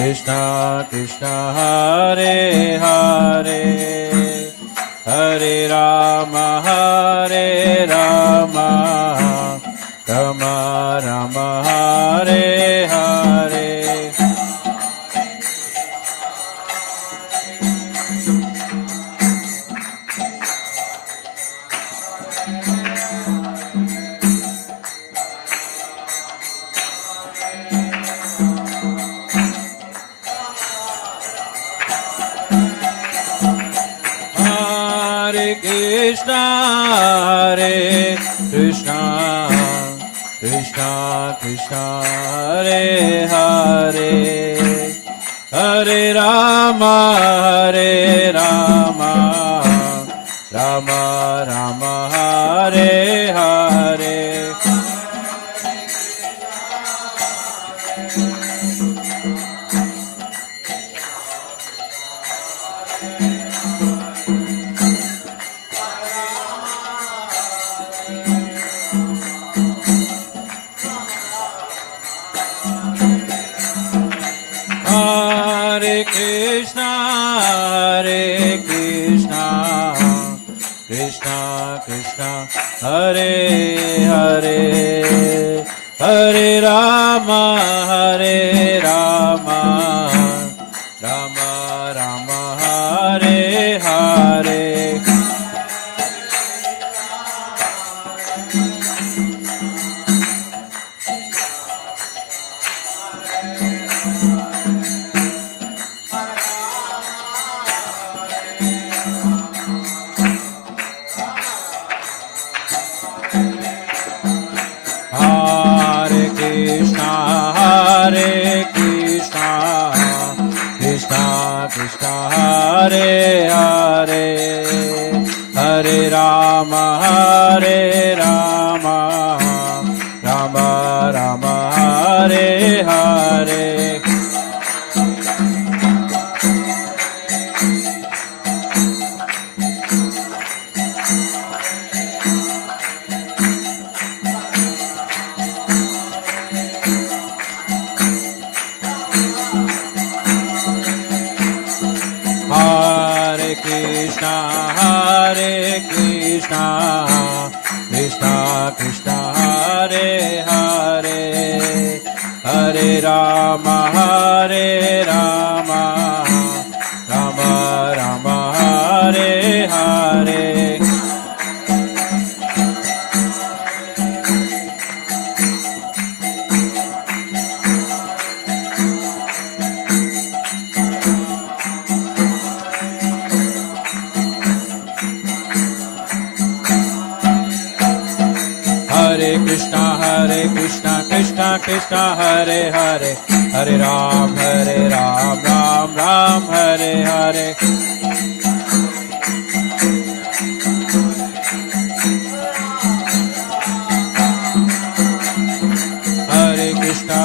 Krishna Krishna Hare Hare Hare Rama Rama Rama Hare Hare Krishna Hare Krishna Krishna Krishna Hare Hare Hare Rama Rama Rama Hare Hare Hare Krishna Krishna Krishna Hare Hare Hare Rama Rama Rama Hare Hare Krishna Hare Hare Hare Rama Rama Rama Hare Hare Krishna Krishna Hare Hare Hare Rama Rama Rama Hare Hare Krishna Krishna Hare Hare Hare Ram Ram Hare Hare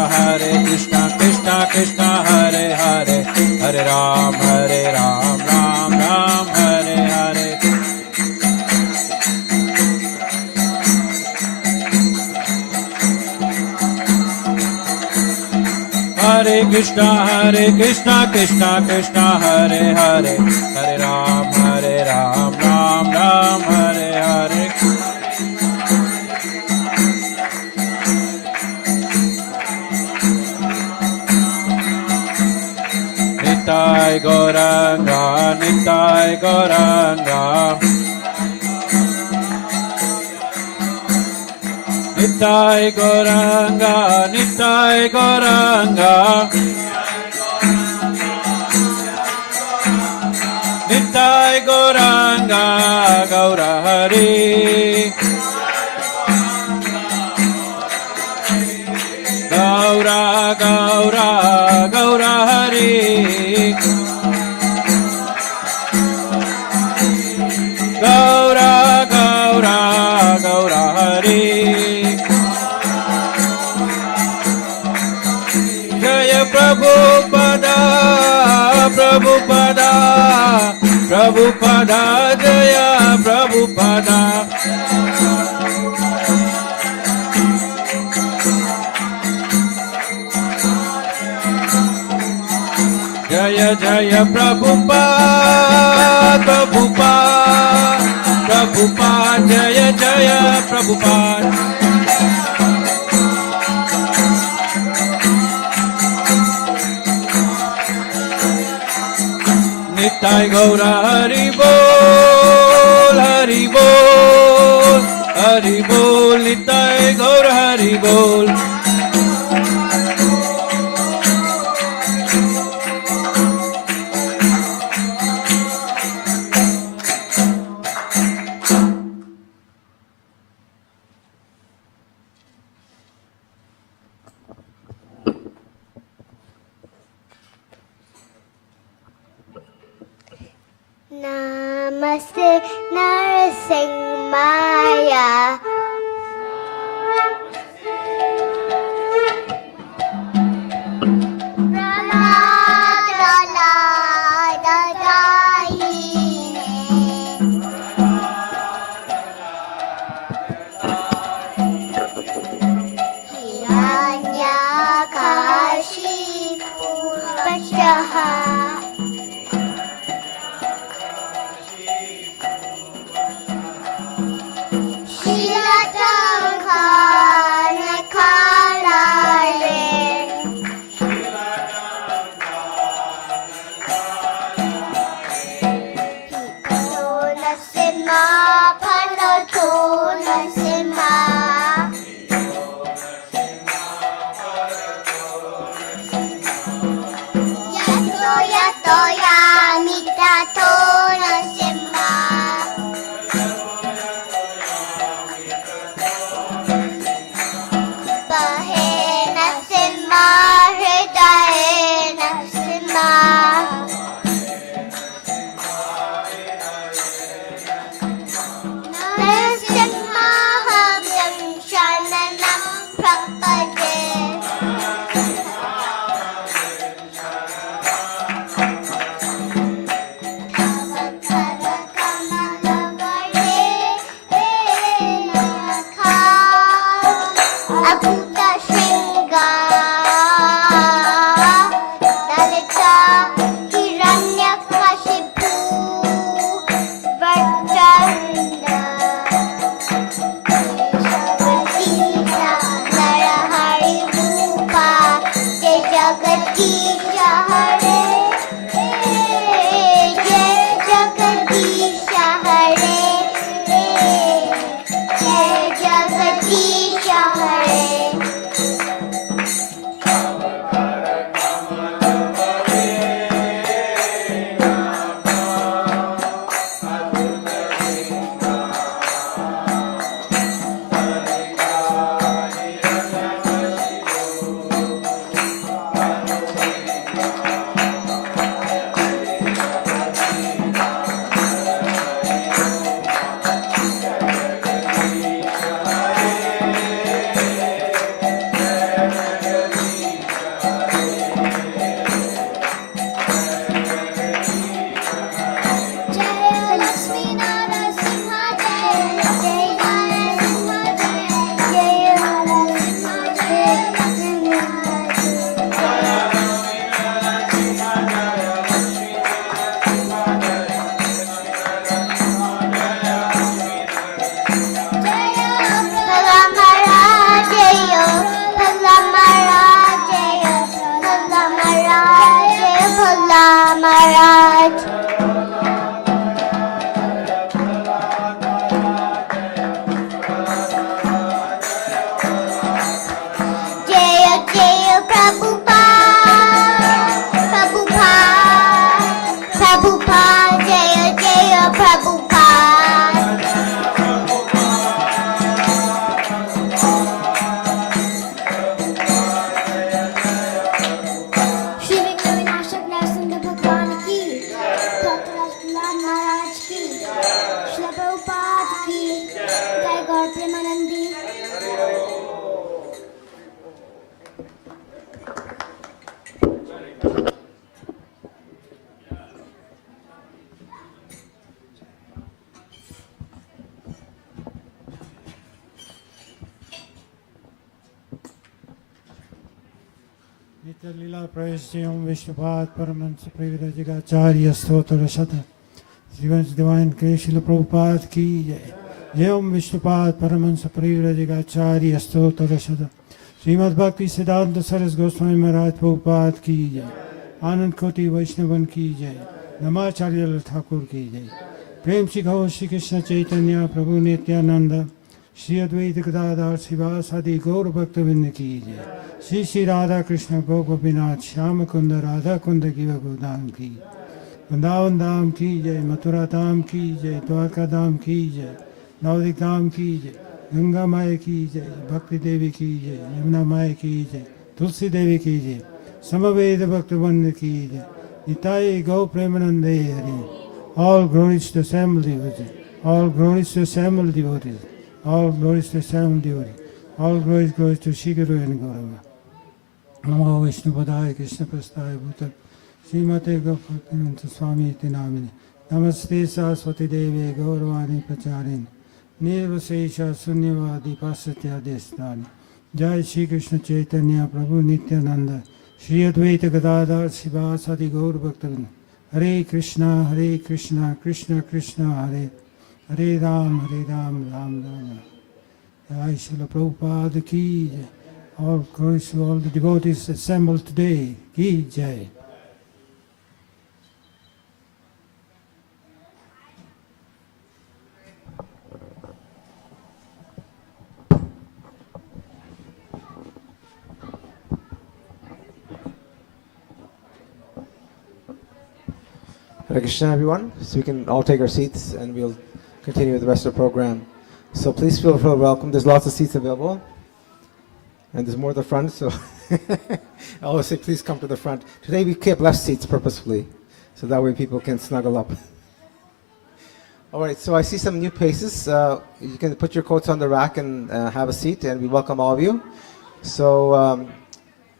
Hare Krishna Krishna Hare Hare Hare Ram Ram Hare Hare Hare Krishna Krishna Hare Hare Hare Ram Ram Hare Hare Nitai Gauranga Nitai Gauranga Nitai Gauranga Nitai Gauranga Nitai Gauranga Gaura Hari Gaura Gaura Gaura Hari Gaura Gaura Prabhupada Jaya Jaya Prabhupada Prabhupada Prabhupada Jaya Jaya Prabhupada Nitai Gaura Hari Bol Hari Bol Hari Bol Nitai Gaura Hari Bol Namaste Narsingh Maya लीला प्रवेश्यम विष्णुपाद परमंश प्रिविराजिकाचार्य स्तोत्र शत श्रीवंश divine के शिल प्रभुपाद की जय एवं विष्णुपाद परमंश प्रिविराजिकाचार्य स्तोत्र शत श्रीमद् भक्ति सिद्धांत सरस गोस्वामी महाराज प्रभुपाद की जय आनंद कोटि वैष्णवन की जय नमाचार्य ठाकुर की जय प्रेम सिखाओ श्री कृष्ण चैतन्य प्रभु नित्यानंद श्री अद्वैत गदाधर शिवासादि गौर भक्तवृंद की जय श्री श्री राधा कृष्ण गोपीनाथ श्याम कुंद राधा कुंद की गोदाम की वृंदावन धाम की जय मथुरा धाम की जय द्वारका धाम की जय नवदीप धाम की जय गंगा माई की जय भक्ति देवी की जय यमुना माई की जय तुलसी देवी की जय समवेद भक्तवृंद की जय निताई गौ प्रेमानंदे Hari all glories to assemble devotees, all glories to assemble devotees, all glories to assemble devotees, all glories to Shri Guru and Gauranga. Namo Vishnu Padaya Krishna Prasthaya Bhuta Srimate Gopalanta Swami Iti Namini Namaste Saraswati Devi Gauravani Pracharini Nirvasesha Sunyavadi Pasatya Desthani Jai Shri Krishna Chaitanya Prabhu Nityananda Shri Advaita Gadadhar Sivasadi Gaur Bhaktavinda Hare Krishna, Krishna Krishna, Hare Ram, Ram Ram. Jai Srila Prabhupada ki jai. All glories to all the devotees assembled today. Ki jai. Hare Krishna, everyone. So we can all take our seats and we'll continue with the rest of the program. So please feel welcome. There's lots of seats available. And there's more at the front, so I always say please come to the front. Today we kept left seats purposefully, so that way people can snuggle up. All right, so I see some new faces. You can put your coats on the rack and have a seat, and we welcome all of you. So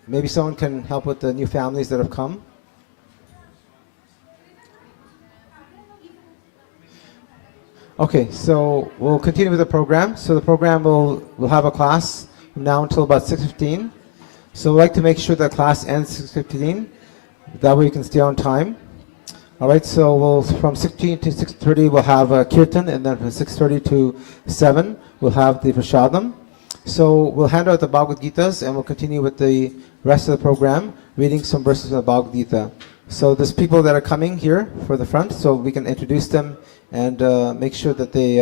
maybe someone can help with the new families that have come. Okay, so we'll continue with the program. So the program will have a class from now until about 6:15. So we'd like to make sure that class ends 6:15. That way you can stay on time. All right, so we'll from 6:15 to 6:30 we'll have a kirtan, and then from 6:30 to 7 we'll have the prashadam. So we'll hand out the Bhagavad Gitas, and we'll continue with the rest of the program, reading some verses from the Bhagavad Gita. So there's people that are coming here for the front, so we can introduce them and make sure that they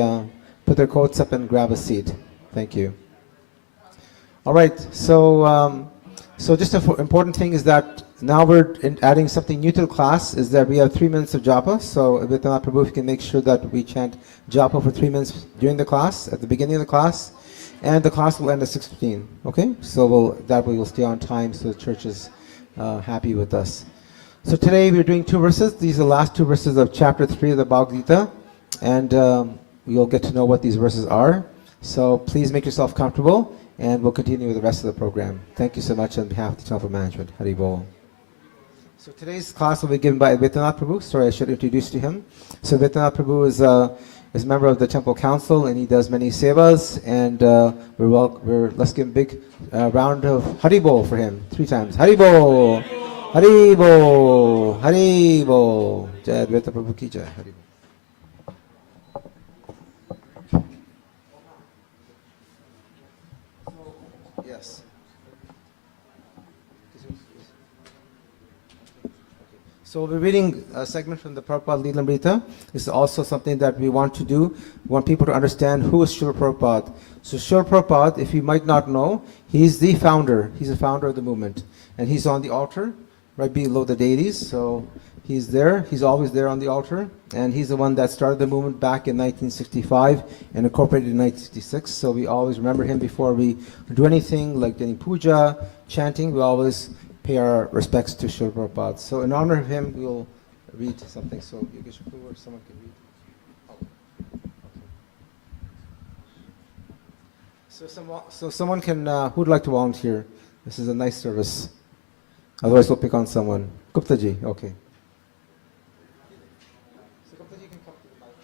put their coats up and grab a seat. Thank you. All right, so just an important thing is that now we're adding something new to the class, is that we have 3 minutes of japa. So with Prabhu, if you can make sure that we chant japa for 3 minutes during the class, at the beginning of the class, and the class will end at 6:15. Okay, so that way we'll stay on time, so the church is happy with us. So today we're doing 2 verses. These are the last 2 verses of chapter 3 of the Bhagavad Gita, and you'll get to know what these verses are. So please make yourself comfortable, and we'll continue with the rest of the program. Thank you so much on behalf of the temple management. Hari Bol. So today's class will be given by Advaitanath Prabhu. Sorry, I should introduce to him. So Advaitanath Prabhu is a member of the temple council, and he does many sevas. And let's give a big round of Hari Bol for him 3 times. Hari Bol, Hari Bol, Hari Bol. Jai Advaita Prabhu ki jai. Hari Bol. So we'll be reading a segment from the Prabhupada Leelamrita. This is also something that we want to do. We want people to understand who is Srila Prabhupada. So Srila Prabhupada, if you might not know, he's the founder. He's the founder of the movement. And he's on the altar, right below the deities. So he's there. He's always there on the altar. And he's the one that started the movement back in 1965 and incorporated in 1966. So we always remember him before we do anything like any puja, chanting. We always pay our respects to Srila Prabhupada. So in honor of him, we'll read something. So Yogeshwar or someone can read. So someone can, who'd like to volunteer? This is a nice service. Otherwise we'll pick on someone. Gupta ji, okay. So Gupta ji can come to the mic.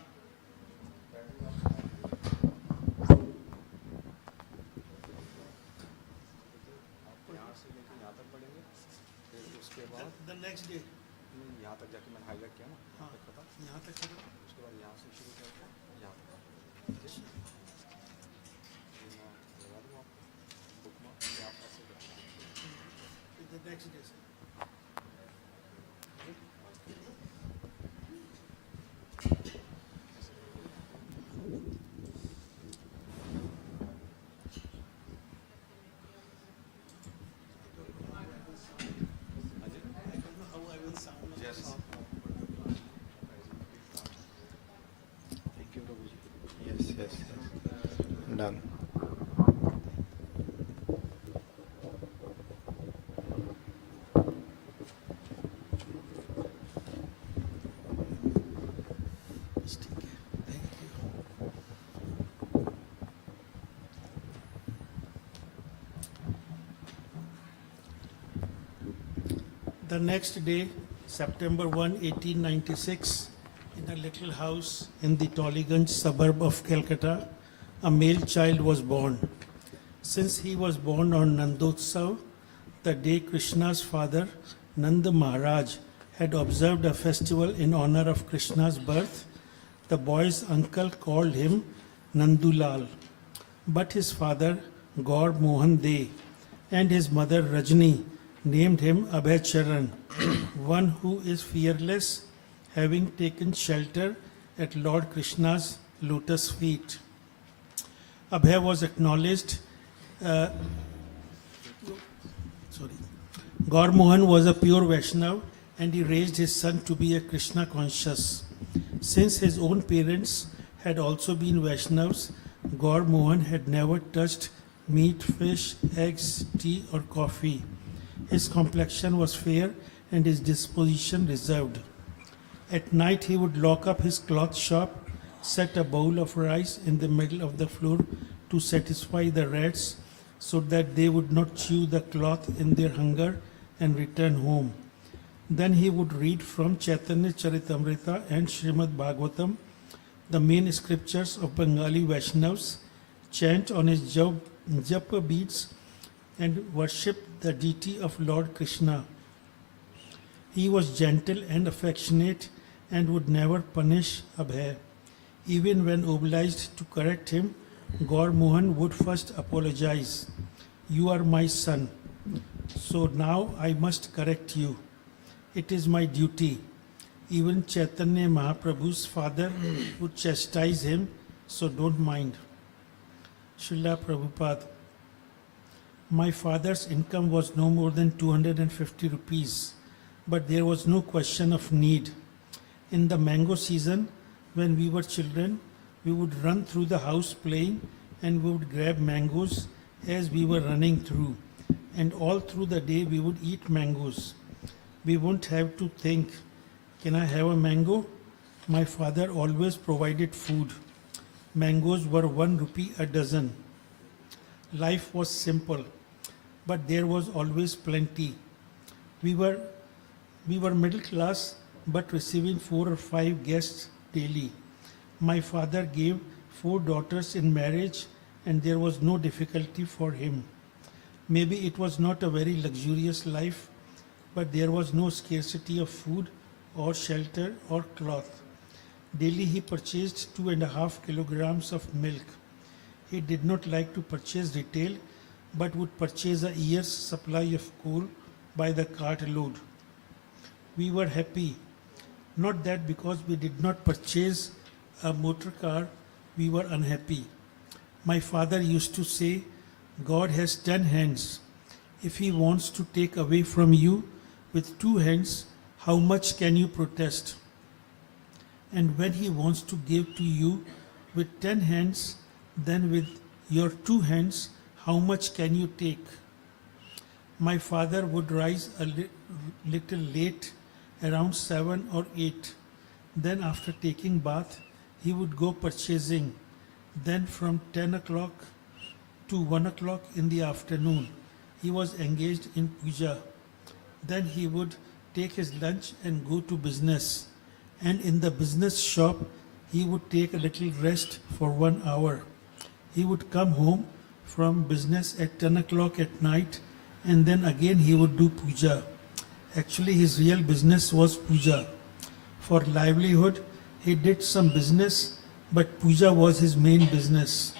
done. The next day, September 1, 1896, in a little house in the Tollygunj suburb of Calcutta, a male child was born. Since he was born on Nandotsav, the day Krishna's father, Nanda Maharaj, had observed a festival in honor of Krishna's birth, the boy's uncle called him Nandulal. But his father, Gaur Mohan De, and his mother Rajni named him Abhay Charan, one who is fearless, having taken shelter at Lord Krishna's lotus feet. Abhay was acknowledged. Gaur Mohan was a pure Vaishnav and he raised his son to be a Krishna conscious. Since his own parents had also been Vaishnavs, Gaur Mohan had never touched meat, fish, eggs, tea, or coffee. His complexion was fair and his disposition reserved. At night, he would lock up his cloth shop, set a bowl of rice in the middle of the floor to satisfy the rats so that they would not chew the cloth in their hunger and return home. Then he would read from Chaitanya Charitamrita and Srimad Bhagavatam, the main scriptures of Bengali Vaishnavas, chant on his japa beads, and worship the deity of Lord Krishna. He was gentle and affectionate and would never punish Abhay. Even when obliged to correct him, Gaur Mohan would first apologize. You are my son, so now I must correct you. It is my duty. Even Chaitanya Mahaprabhu's father would chastise him, so don't mind. Srila Prabhupada. My father's income was no more than 250 rupees, but there was no question of need. In the mango season, when we were children, we would run through the house playing and we would grab mangoes as we were running through. And all through the day we would eat mangoes. We wouldn't have to think, can I have a mango? My father always provided food. Mangoes were 1 rupee a dozen. Life was simple, but there was always plenty. We were middle class, but receiving 4 or 5 guests daily. My father gave 4 daughters in marriage, and there was no difficulty for him. Maybe it was not a very luxurious life, but there was no scarcity of food or shelter or cloth. Daily he purchased 2.5 kilograms of milk. He did not like to purchase retail, but would purchase a year's supply of coal by the cartload. We were happy. Not that because we did not purchase a motor car, we were unhappy. My father used to say, God has 10 hands. If he wants to take away from you with 2 hands, how much can you protest? And when he wants to give to you with 10 hands, then with your 2 hands, how much can you take? My father would rise a little late, around 7 or 8. Then after taking bath, he would go purchasing. Then from 10 o'clock to 1 o'clock in the afternoon, he was engaged in puja. Then he would take his lunch and go to business. And in the business shop, he would take a little rest for 1 hour. He would come home from business at 10 o'clock at night, and then again he would do puja. Actually, his real business was puja. For livelihood, he did some business, but puja was his main business.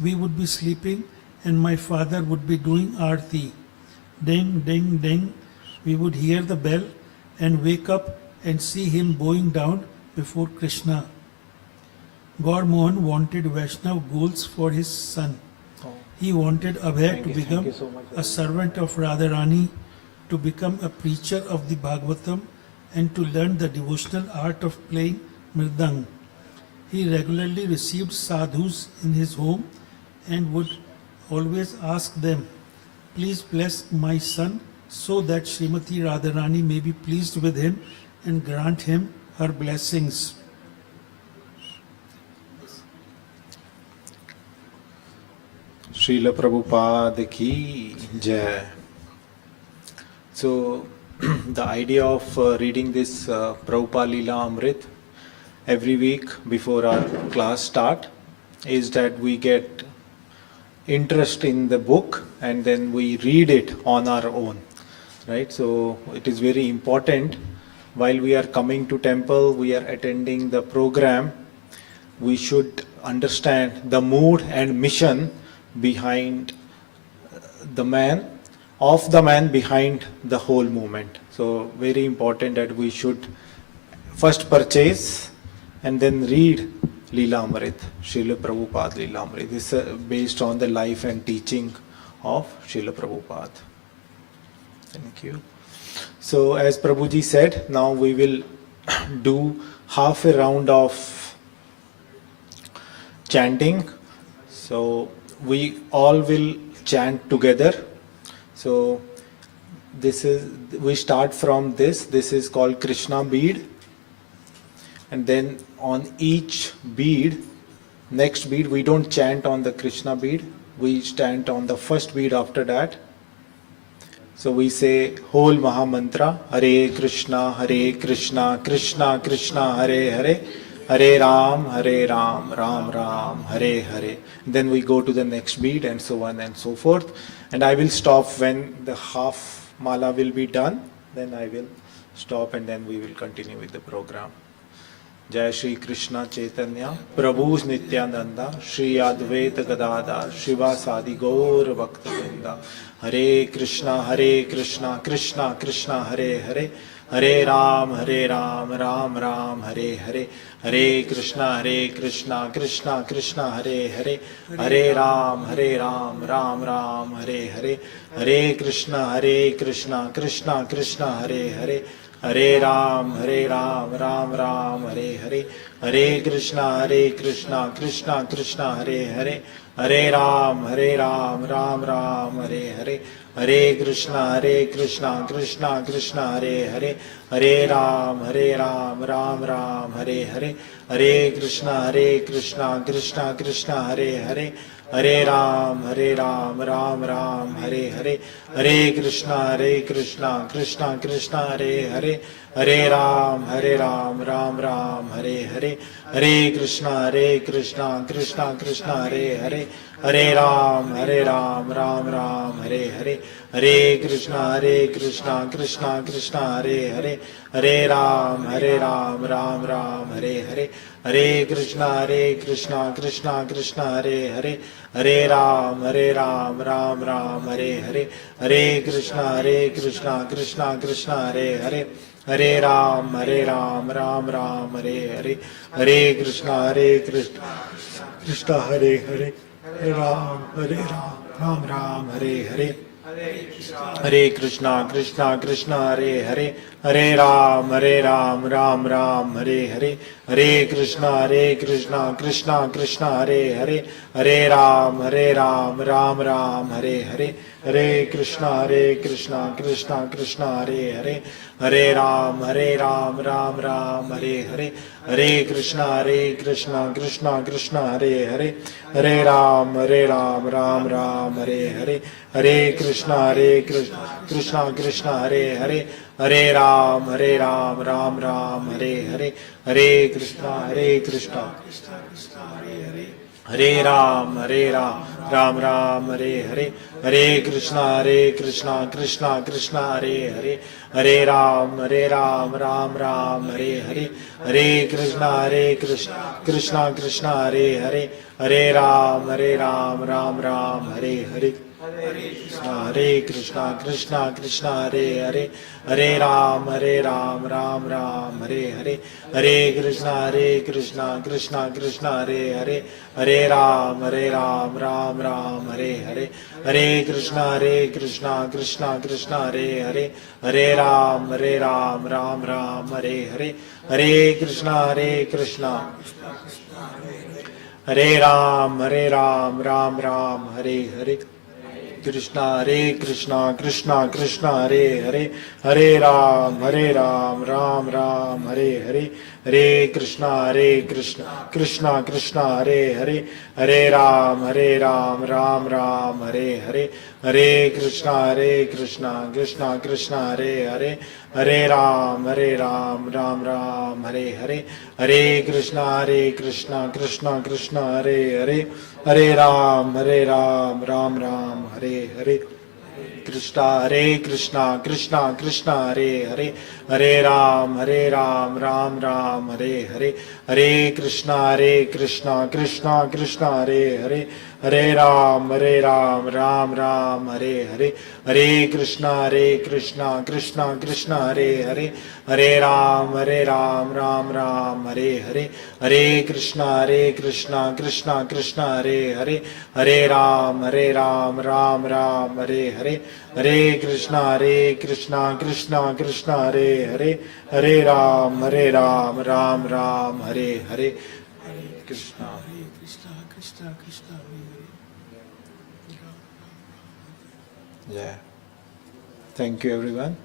We would be sleeping, and my father would be doing arti. Ding, ding, ding. We would hear the bell and wake up and see him bowing down before Krishna. Gaur Mohan wanted Vaishnav goals for his son. He wanted Abhay to become a servant of Radharani, to become a preacher of the Bhagavatam, and to learn the devotional art of playing mridang. He regularly received sadhus in his home and would always ask them, please bless my son so that Srimati Radharani may be pleased with him and grant him her blessings. Srila Prabhupada ki Jai. So, the idea of reading this Prabhupada Leela Amrit every week before our class start is that we get interest in the book and then we read it on our own, right? So, it is very important while we are coming to temple, we are attending the program, we should understand the mood and mission behind the man behind the whole movement. So very important that we should first purchase and then read Leela Amrit, Srila Prabhupada Leela Amrit. This is based on the life and teaching of Srila Prabhupada. Thank you. So as Prabhuji said, now we will do half a round of chanting. So we all will chant together. So we start from this is called Krishna bead, and then on each bead, next bead, we don't chant on the Krishna bead, we chant on the first bead after that. So we say whole Maha Mantra, Hare Krishna, Krishna Krishna, Hare Hare, Hare Ram, Ram Ram, Hare Hare. Then we go to the next beat and so on and so forth. And I will stop when the half mala will be done. Then I will stop and then we will continue with the program. Jai Shri Krishna Chaitanya, Prabhu Nityananda, Shri Advaita Gadada, Shiva Sadi Gaur Bhakta Vrinda. Hare Krishna, Krishna Krishna, Hare Hare, Hare Ram, Ram Ram, Hare Hare. Hare Krishna, Krishna Krishna, Hare Hare, Hare Ram, Ram Ram, Hare Hare. Hare Krishna, Krishna Krishna, Hare Hare, Hare Ram, Ram Ram, Hare Hare. Hare Krishna, Krishna Krishna, Hare Hare, Hare Ram, Ram Ram, Hare Hare. Hare Krishna, Krishna Krishna, Hare Hare, Hare Ram, Ram Ram, Hare Hare. Hare Krishna, Krishna Krishna, Hare Hare, Hare Ram, Ram Ram, Hare Hare. Hare Krishna, Krishna Krishna, Hare Hare, Hare Ram, Ram Ram, Hare Hare. Hare Krishna, Krishna Krishna, Hare Hare, Hare Ram, Ram Ram, Hare Hare. Hare Krishna, Krishna Krishna, Hare Hare, Hare Ram, Ram Ram, Hare Hare. Hare Krishna, Krishna Krishna, Hare Hare, Hare Ram, Ram Ram, Hare Hare. Hare Krishna, Krishna Krishna, Hare Hare, Hare Ram, Ram Ram, Hare Hare. Hare Krishna, Krishna Hare Hare, Hare Ram, Ram Ram, Hare Hare. Hare Krishna, Krishna Hare Hare, Hare Ram, Ram Ram, Hare Hare. Hare Krishna, Krishna Hare Hare, Hare Ram, Ram Ram, Hare Hare. Hare Krishna, Krishna Hare Hare, Hare Ram, Ram Ram, Hare Hare. Hare Krishna, Krishna Hare Hare, Hare Ram, Ram Ram, Hare Hare. Hare Krishna, Krishna Hare Hare, Hare Ram, Ram Ram, Hare Hare. Hare Krishna, Hare Ram, Ram Ram, Hare Hare. Hare Krishna, Krishna Hare Hare, Hare Ram, Ram Ram, Hare Hare. Hare Krishna, Krishna Hare Hare, Hare Ram, Ram Ram, Hare Hare. Hare Krishna, Krishna Hare Hare, Hare Ram, Ram Ram, Hare Hare. Hare Krishna, Krishna Hare Hare, Hare Ram, Ram Ram, Hare Hare. Hare Krishna, Krishna Hare Hare, Hare Ram, Ram Ram, Hare Hare. Hare Krishna, Hare Ram, Ram Ram, Hare Hare. Krishna Krishna, Krishna Krishna, Hare Hare, Hare Ram, Ram Ram, Hare Hare, Hare Krishna, Krishna Krishna, Hare Hare, Hare Ram, Ram Ram, Hare Hare, Hare Krishna, Krishna Krishna, Hare Hare, Hare Ram, Ram Ram, Hare Hare, Hare Krishna, Krishna Krishna, Hare Hare, Hare Ram, Ram Ram, Hare Hare. Krishna Krishna, Krishna Krishna, Hare Hare, Hare Ram, Ram Ram, Hare Hare, Hare Krishna, Krishna Krishna, Hare Hare, Hare Ram, Ram Ram, Hare Hare, Hare Krishna, Krishna Krishna, Hare Hare, Hare Ram, Ram Ram, Hare Hare, Hare Krishna, Krishna Krishna, Hare Hare, Hare Ram, Ram Ram, Hare Hare, Hare Krishna, Krishna Krishna, Hare Hare, Hare Ram, Ram Ram, Hare Hare, Krishna. Krishna Krishna, Yeah. Thank you, everyone.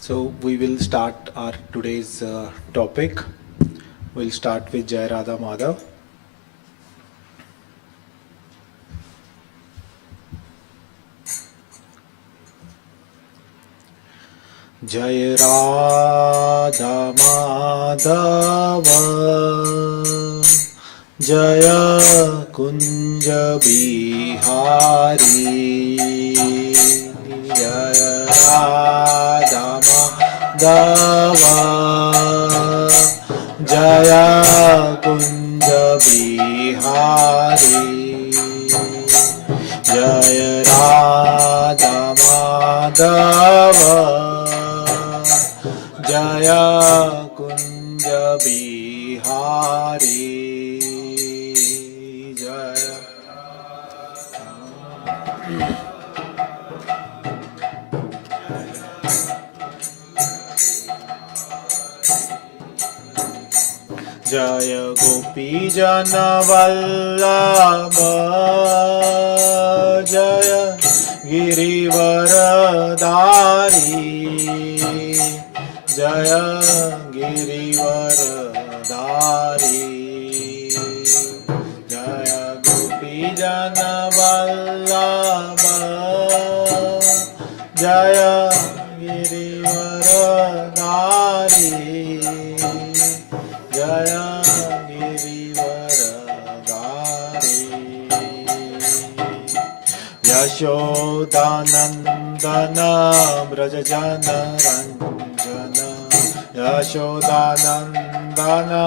So we will start our today's topic. We'll start with Jai Radha Madhav. Jai Radha Madhava, Jaya Kunja Bihari, Jaya Radha Madhava, Jaya Kunja Bihari, Jaya Radha Madhava, Jaya Kunja Bihari, Jaya. Jaya Gopi Jana Vallabha, Jaya Girivaradari, Jaya Girivaradari, Jaya Gopi Jana Vallabha, Jaya Girivaradari, Jaya Girivaradari, Yashodanandana Brajajana Ranjana, Yashodanandana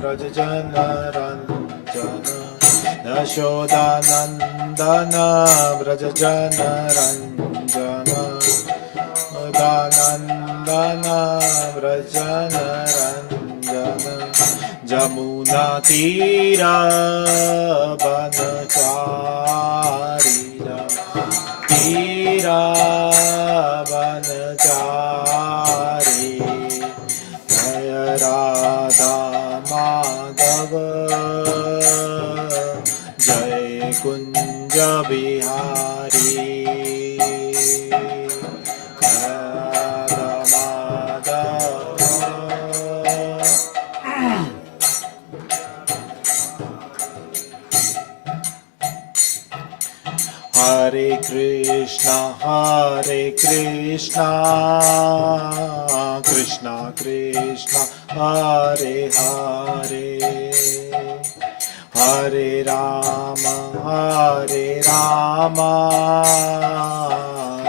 Brajajana Ranjana, Yashodanandana Brajajana Ranjana, Danandana Brajana Ranjana, Jamuna Tira Banacharira, Tira Banachari, Jaya Radha Madhava, Jai Kunja Bihari, Radha Madhava. Hare Krishna, Krishna Krishna, Hare Hare, Hare Rama,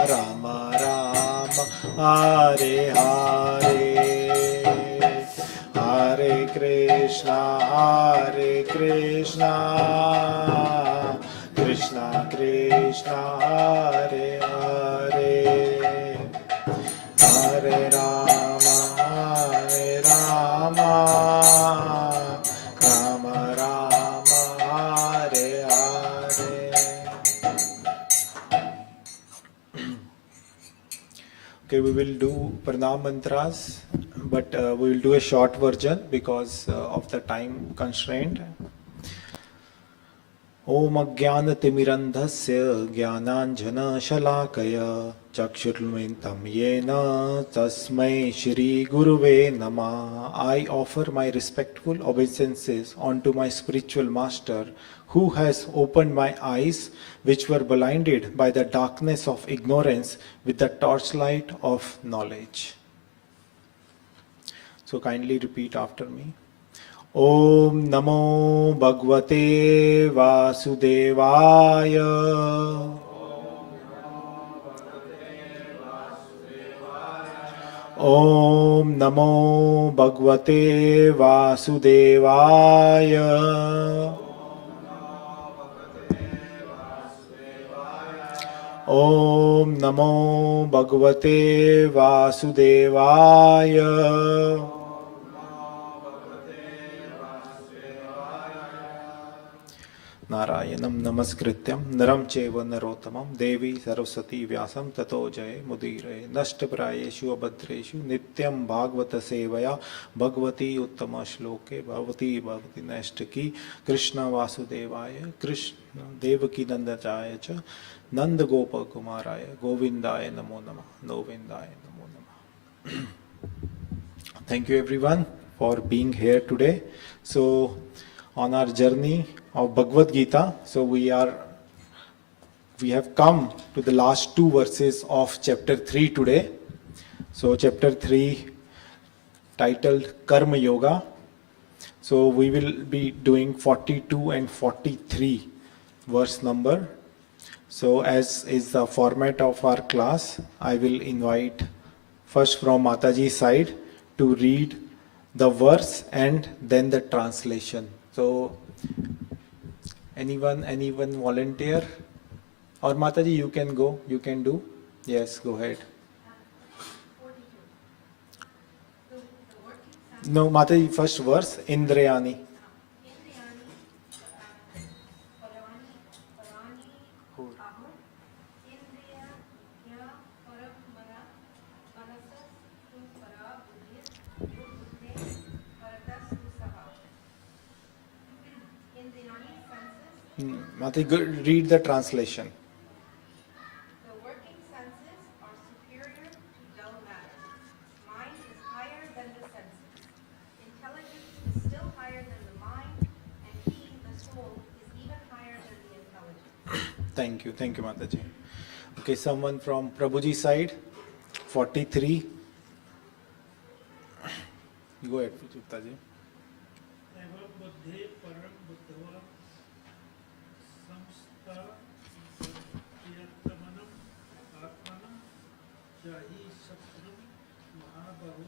Rama Rama, Hare Hare, Hare Krishna, Krishna Krishna, Hare Hare, Hare Rama, Rama Rama, Okay, we will do pranam mantras, but we will do a short version because of the time constraint. ॐ अज्ञानतिमिरन्धस्य ज्ञानाञ्जनशलाकय चक्षुर्मिलितं येन तस्मै श्रीगुरुवे नमः. I offer my respectful obeisances unto my spiritual master who has opened my eyes which were blinded by the darkness of ignorance with the torchlight of knowledge. So kindly repeat after me. ॐ नमो भगवते वासुदेवाय. ॐ नमो भगवते वासुदेवाय. ॐ नमो भगवते वासुदेवाय. नारायणं नमस्कृत्यं नरं चैव नरोत्तमं देवी सरस्वती व्यासं ततो जय मुदीरये. नष्टप्रायेषु अभद्रेषु नित्यं भागवत सेवया भगवती उत्तम श्लोके भवती भवती नैष्टिकी. कृष्ण वासुदेवाय कृष्ण देवकी नंदनाय च नंद गोप कुमाराय गोविंदाय नमो नमः. गोविंदाय नमो नमः. Thank you everyone for being here today. So on our journey of Bhagavad Gita, so we have come to the last two verses of chapter 3 today. So chapter 3 titled Karma Yoga. So we will be doing 42 and 43 verse number. So as is the format of our class, I will invite first from Mataji's side to read the verse and then the translation. So anyone volunteer? Or Mataji, you can go, you can do. Yes, go ahead. No, Mataji, first verse, Indrayani. Mataji, read the translation. The working senses are superior to dull matter. Mind is higher than the senses. Intelligence is still higher than the mind, and he, the soul, is even higher than the intelligence. Thank you, Mataji. Okay, someone from Prabhuji's side, 43. Go ahead, Mataji. एवं बुद्धे परम बुद्धवा संस्था यत्तमनम आत्मनम जाहि शत्रु महाबहु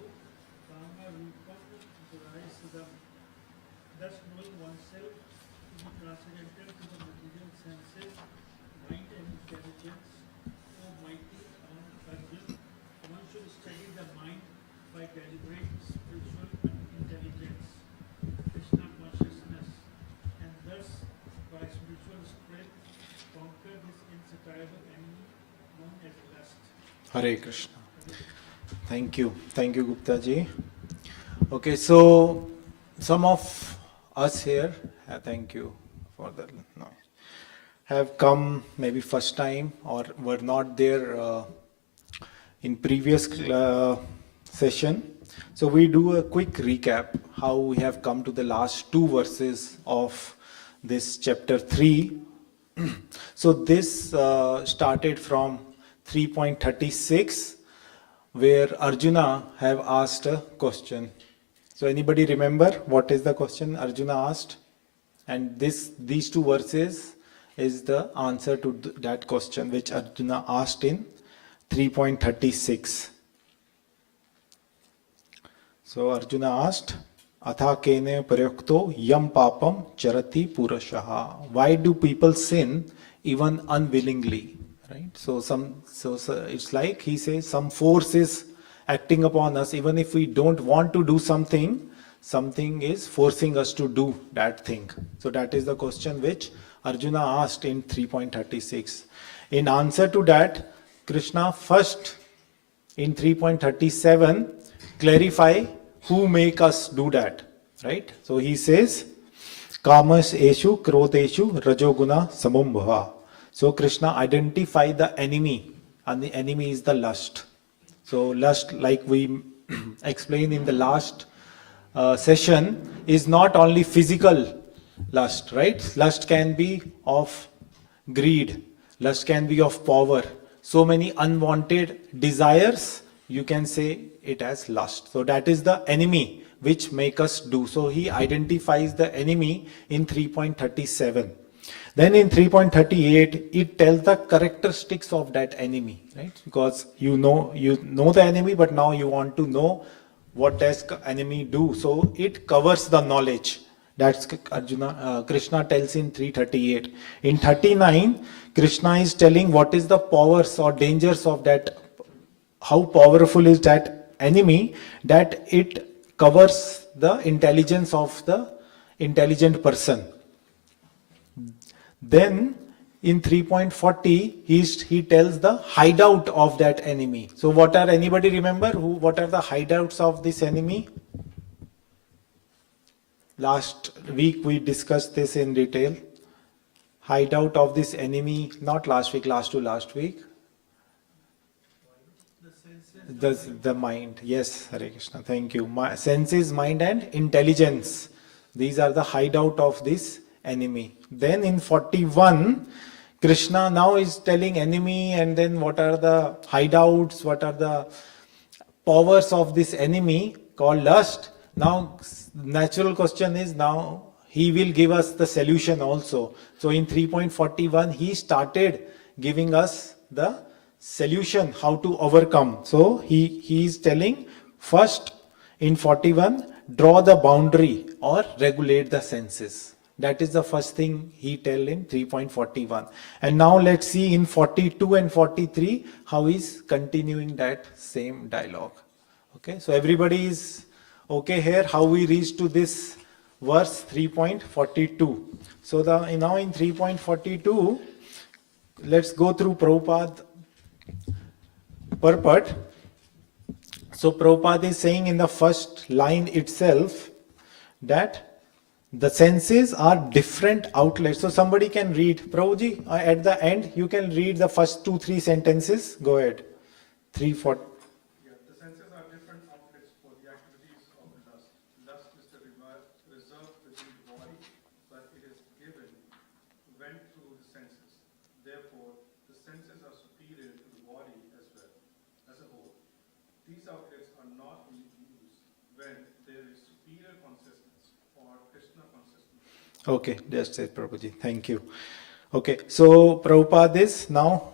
कामरूपम दुरायसदम. Thus knowing oneself to be transcendental to the material senses, mind and intelligence, O mighty Arjun, one should study the mind by deliberate spiritual intelligence, Krishna consciousness, and thus by spiritual strength conquer this insatiable enemy known as lust. Hare Krishna. Thank you, Gupta ji. Okay, so some of us here, thank you for the noise, have come maybe first time or were not there in previous session. So we do a quick recap how we have come to the last two verses of this chapter 3. So this started from 3.36 where Arjuna have asked a question. So anybody remember what is the question Arjuna asked? And these two verses is the answer to that question which Arjuna asked in 3.36. So Arjuna asked, Atha kene prayukto yam papam charati purashaha. Why do people sin even unwillingly? Right? So it's like he says some force is acting upon us. Even if we don't want to do something, something is forcing us to do that thing. So that is the question which Arjuna asked in 3.36. In answer to that, Krishna first in 3.37 clarify who make us do that, right? So he says, Kamas eshu krodeshu rajoguna samumbhava. So Krishna identify the enemy, and the enemy is the lust. So lust, like we explained in the last session, is not only physical lust, right? Lust can be of greed, lust can be of power. So many unwanted desires, you can say it as lust. So that is the enemy which make us do. So he identifies the enemy in 3.37. Then in 3.38, it tells the characteristics of that enemy, right? Because you know the enemy, but now you want to know what does enemy do. So it covers the knowledge. That's Krishna tells in 3.38. In 39, Krishna is telling what is the powers or dangers of that, how powerful is that enemy, that it covers the intelligence of the intelligent person. Then in 3.40, he tells the hideout of that enemy. So what are, anybody remember what are the hideouts of this enemy? Last week we discussed this in detail. Hideout of this enemy, not last week, last to last week. The mind. Yes, Hare Krishna, thank you. Senses, mind and intelligence. These are the hideout of this enemy. Then in 41, Krishna now is telling enemy, and then what are the hideouts, what are the powers of this enemy called lust. Now natural question is, now he will give us the solution also. So in 3.41 he started giving us the solution how to overcome. So he is telling first in 41, draw the boundary or regulate the senses. That is the first thing he tell in 3.41. And now let's see in 42 and 43 how he's continuing that same dialogue. Okay, so everybody is okay here, how we reach to this verse 3.42. So now in 3.42, let's go through Prabhupada purport. So Prabhupada is saying in the first line itself that the senses are different outlets. So somebody can read. Prabhuji, at the end, you can read the first 2-3 sentences. Go ahead. 3-4. Yeah, the senses are different outlets for the activities of lust. Lust is the reserve within the body, but it is given, went through the senses. Therefore, the senses are superior to the body as well, as a whole. These outlets are not in use when there is superior consciousness or Krishna consciousness. Okay, that's it, Prabhuji. Thank you. Okay, so Prabhupada is now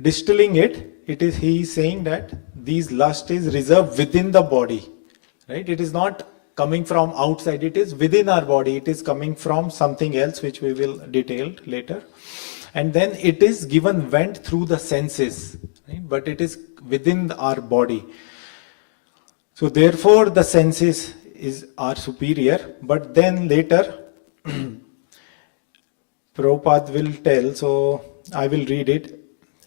distilling it. He is saying that these lust is reserved within the body, right? It is not coming from outside, it is within our body. It is coming from something else which we will detail later. And then it is given vent through the senses, right? But it is within our body. So therefore the senses are superior. But then later Prabhupada will tell, so I will read it.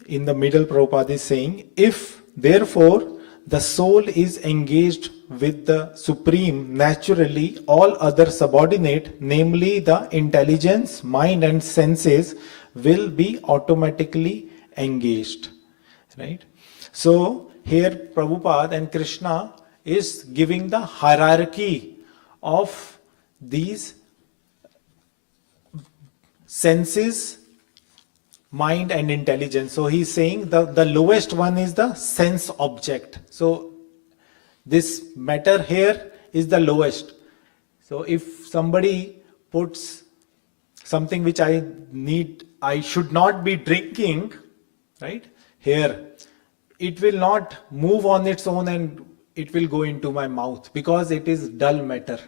In the middle, Prabhupada is saying, if therefore the soul is engaged with the supreme, naturally all other subordinate, namely the intelligence, mind and senses, will be automatically engaged, right? So here Prabhupada and Krishna is giving the hierarchy of these senses, mind and intelligence. So he's saying the lowest one is the sense object. So this matter here is the lowest. So if somebody puts something which I should not be drinking, right, here, it will not move on its own and it will go into my mouth because it is dull matter.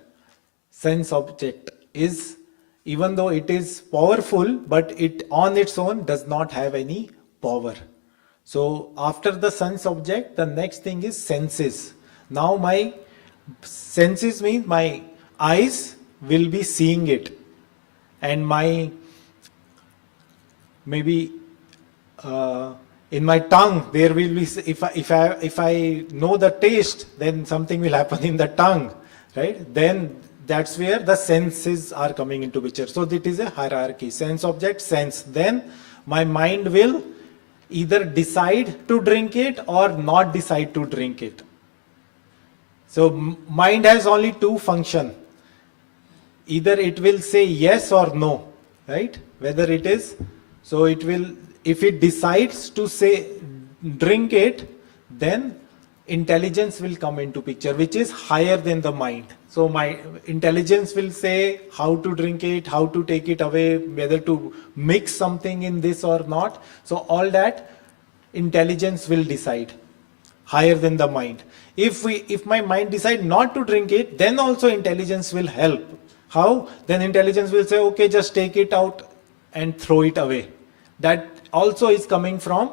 Sense object is, even though it is powerful, but it on its own does not have any power. So after the sense object, the next thing is senses. Now my senses means my eyes will be seeing it, and my maybe In my tongue, there will be, if I know the taste, then something will happen in the tongue, right? Then that's where the senses are coming into picture. So it is a hierarchy, sense, object, sense. Then my mind will either decide to drink it or not decide to drink it. So mind has only two functions. Either it will say yes or no, right? Whether it is, so it will, if it decides to say drink it, then intelligence will come into picture, which is higher than the mind. So my intelligence will say how to drink it, how to take it away, whether to mix something in this or not. So all that intelligence will decide, higher than the mind. If my mind decide not to drink it, then also intelligence will help. How? Then intelligence will say, okay, just take it out and throw it away. That also is coming from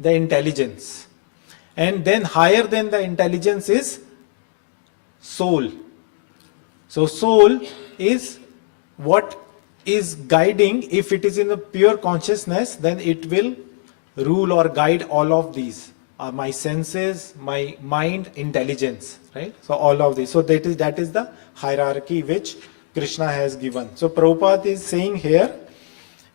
the intelligence. And then higher than the intelligence is soul. So soul is what is guiding. If it is in the pure consciousness, then it will rule or guide all of these. My senses, my mind, intelligence, right? So all of these. So that is the hierarchy which Krishna has given. So Prabhupada is saying here,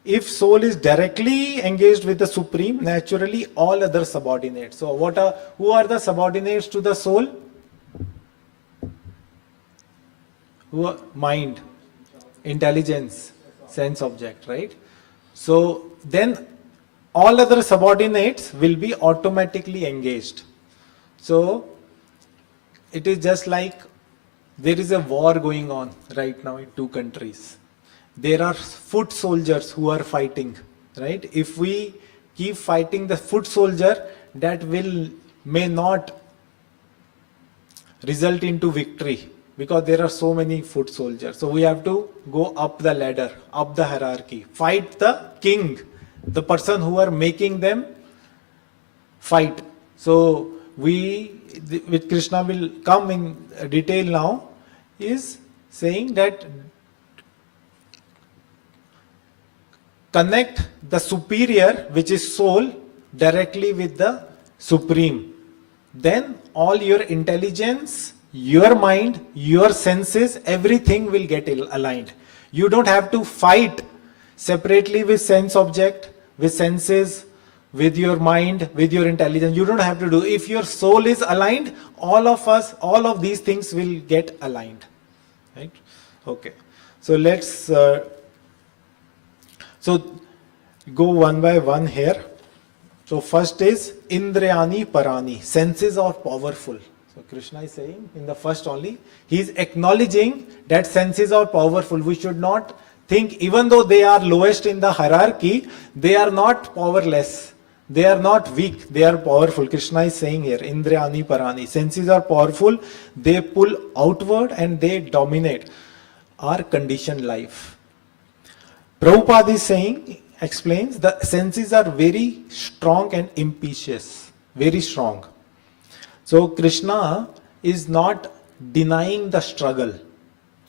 if soul is directly engaged with the Supreme, naturally all other subordinates. So who are the subordinates to the soul? Mind, intelligence, sense object, right? So then all other subordinates will be automatically engaged. So it is just like there is a war going on right now in two countries. There are foot soldiers who are fighting, right? If we keep fighting the foot soldier, that may not result into victory, because there are so many foot soldiers. So we have to go up the ladder, up the hierarchy, fight the king, the person who are making them fight. So with Krishna will come in detail now, is saying that connect the superior, which is soul, directly with the supreme. Then all your intelligence, your mind, your senses, everything will get aligned. You don't have to fight separately with sense object, with senses, with your mind, with your intelligence. You don't have to do. If your soul is aligned, all of these things will get aligned. Right? Okay. So let's go one by one here. So first is Indriyani Parani. Senses are powerful. So Krishna is saying in the first only, he is acknowledging that senses are powerful. We should not think, even though they are lowest in the hierarchy, they are not powerless. They are not weak, they are powerful. Krishna is saying here, Indriyani Parani. Senses are powerful, they pull outward and they dominate our conditioned life. Prabhupada is saying, explains, the senses are very strong and impetuous, very strong. So Krishna is not denying the struggle.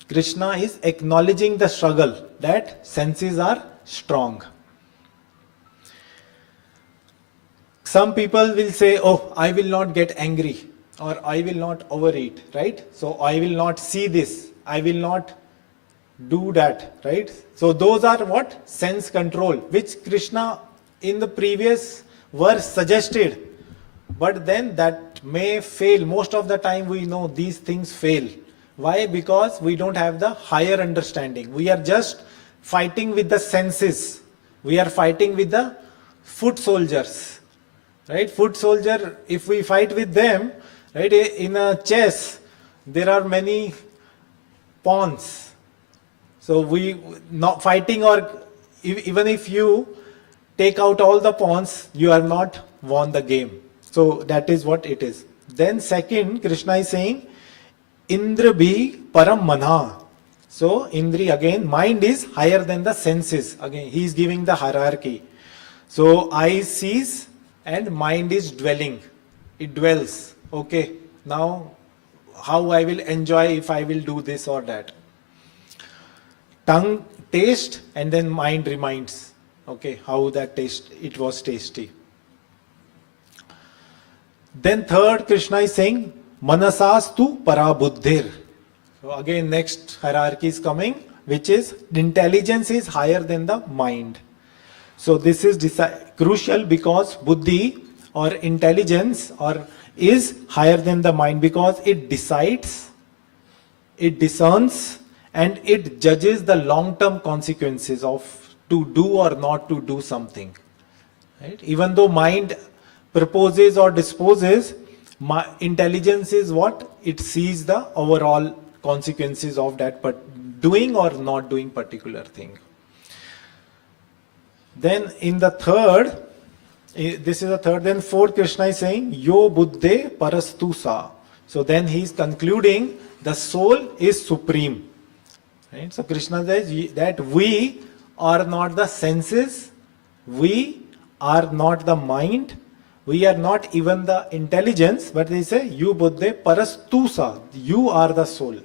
Krishna is acknowledging the struggle, that senses are strong. Some people will say, oh, I will not get angry, or I will not overeat, right? So I will not see this, I will not do that, right? So those are what? Sense control, which Krishna in the previous verse suggested. But then that may fail. Most of the time we know these things fail. Why? Because we don't have the higher understanding. We are just fighting with the senses. We are fighting with the foot soldiers. Right? Foot soldier, if we fight with them, right, in a chess, there are many pawns. So we not fighting, or even if you take out all the pawns, you have not won the game. So that is what it is. Then second, Krishna is saying, Indra bhi param manha. So Indri, again, mind is higher than the senses. Again, he is giving the hierarchy. So eye sees and mind is dwelling. It dwells. Okay, now how I will enjoy if I will do this or that. Tongue taste, and then mind reminds. Okay, how that taste, it was tasty. Then third, Krishna is saying, Manasastu parabuddhir. So again, next hierarchy is coming, which is intelligence is higher than the mind. So this is crucial because buddhi or intelligence is higher than the mind because it decides, it discerns, and it judges the long-term consequences of to do or not to do something. Right? Even though mind proposes or disposes, intelligence is what? It sees the overall consequences of that doing or not doing particular thing. Then in the third, this is the third, then fourth Krishna is saying, Yo buddhe parastu sa. So then he is concluding the soul is supreme. Right? So Krishna says that we are not the senses, we are not the mind, we are not even the intelligence, but they say, you buddhe parastu sa, you are the soul.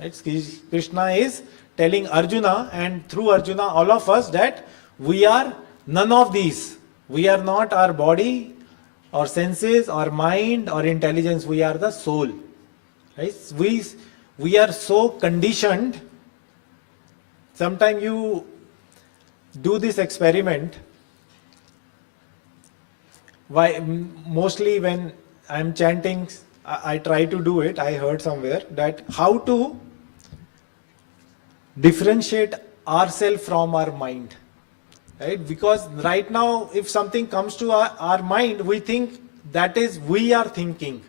Right? Krishna is telling Arjuna, and through Arjuna all of us, that we are none of these. We are not our body, our senses, our mind, or intelligence. We are the soul. Right? We are so conditioned. Sometimes you do this experiment. Mostly when I'm chanting, I try to do it. I heard somewhere that how to differentiate ourselves from our mind. Right? Because right now, if something comes to our mind, we think that is we are thinking,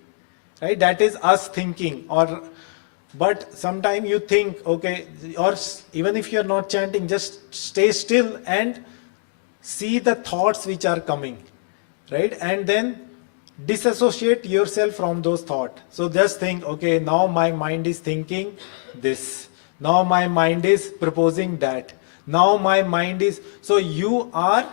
right? That is us thinking. But sometimes you think, okay, or even if you're not chanting, just stay still and see the thoughts which are coming, right? And then disassociate yourself from those thoughts. So just think, okay, now my mind is thinking this. Now my mind is proposing that. Now my mind is, so you are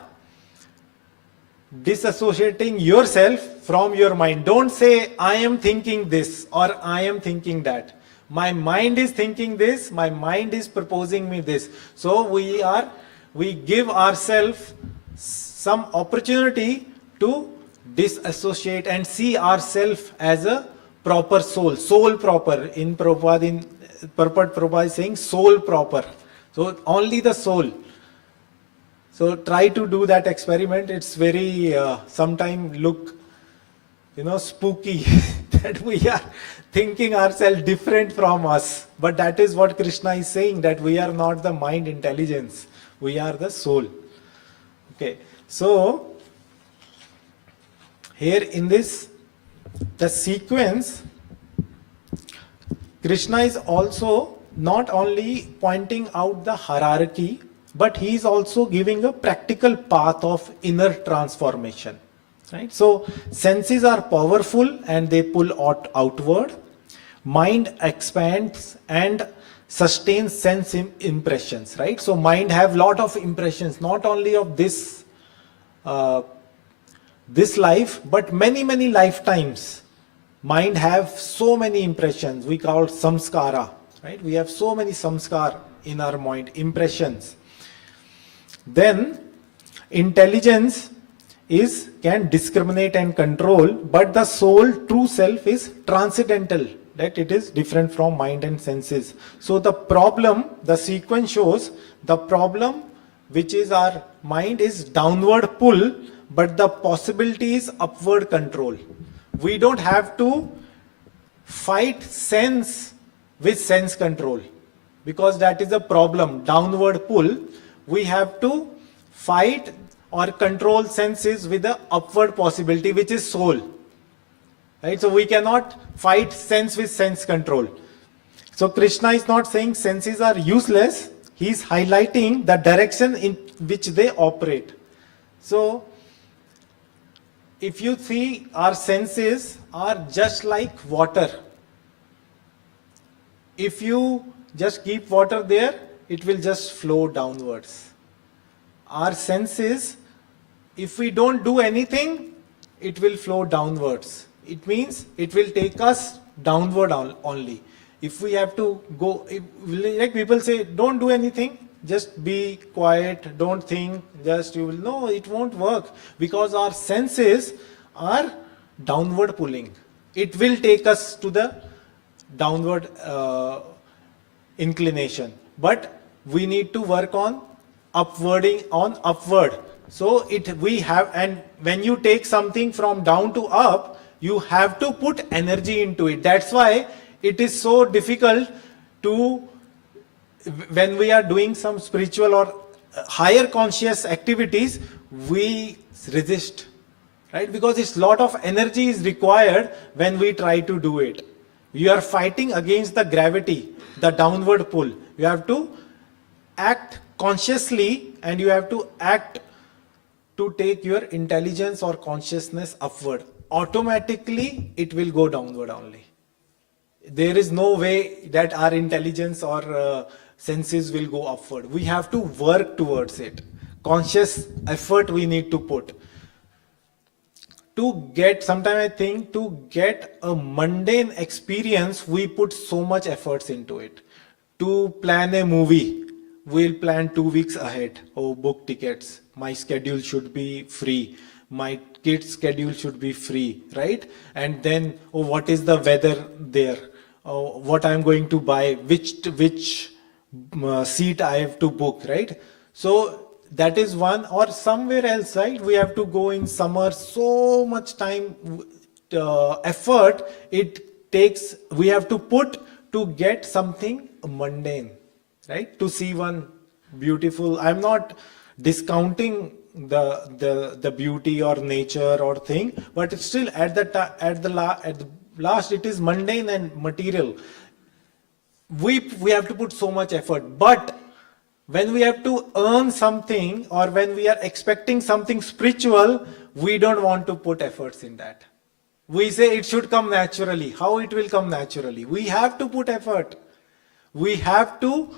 disassociating yourself from your mind. Don't say, I am thinking this or I am thinking that. My mind is thinking this, my mind is proposing me this. So we give ourselves some opportunity to disassociate and see ourselves as a proper soul. Soul proper. In Prabhupada, Prabhupada is saying soul proper. So only the soul. So try to do that experiment. It's very, sometimes look, spooky that we are thinking ourselves different from us. But that is what Krishna is saying, that we are not the mind intelligence. We are the soul. Okay. So here in this, the sequence, Krishna is also not only pointing out the hierarchy, but he is also giving a practical path of inner transformation. Right? So senses are powerful and they pull outward. Mind expands and sustains sense impressions. Right? So mind have lot of impressions, not only of this life, but many lifetimes. Mind have so many impressions. We call samskara. Right? We have so many samskar in our mind, impressions. Then intelligence can discriminate and control, but the soul, true self, is transcendental. That it is different from mind and senses. So the problem, the sequence shows the problem, which is our mind, is downward pull, but the possibility is upward control. We don't have to fight sense with sense control, because that is a problem, downward pull. We have to fight or control senses with the upward possibility, which is soul. Right? So we cannot fight sense with sense control. So Krishna is not saying senses are useless. He is highlighting the direction in which they operate. So if you see, our senses are just like water. If you just keep water there, it will just flow downwards. Our senses, if we don't do anything, it will flow downwards. It means it will take us downward only. If we have to go, like people say, don't do anything, just be quiet, don't think, just you will know, it won't work, because our senses are downward pulling. It will take us to the downward inclination, but we need to work on upwarding on upward. So we have, and when you take something from down to up, you have to put energy into it. That's why it is so difficult to, when we are doing some spiritual or higher conscious activities, we resist, right? Because it's lot of energy is required when we try to do it. You are fighting against the gravity, the downward pull. You have to act consciously, and you have to act to take your intelligence or consciousness upward. Automatically, it will go downward only. There is no way that our intelligence or senses will go upward. We have to work towards it. Conscious effort we need to put. To get, sometimes I think, to get a mundane experience, we put so much efforts into it. To plan a movie, we'll plan 2 weeks ahead. Oh, book tickets. My schedule should be free. My kids' schedule should be free, right? And then, oh, what is the weather there? Oh, what I'm going to buy? Which seat I have to book, right? So that is one. Or somewhere else, right? We have to go in summer. So much time, effort it takes. We have to put to get something mundane, right? To see one beautiful. I'm not discounting the beauty or nature or thing, but it's still at the last it is mundane and material. We have to put so much effort, but when we have to earn something, or when we are expecting something spiritual, we don't want to put efforts in that. We say it should come naturally. How it will come naturally? We have to put effort. We have to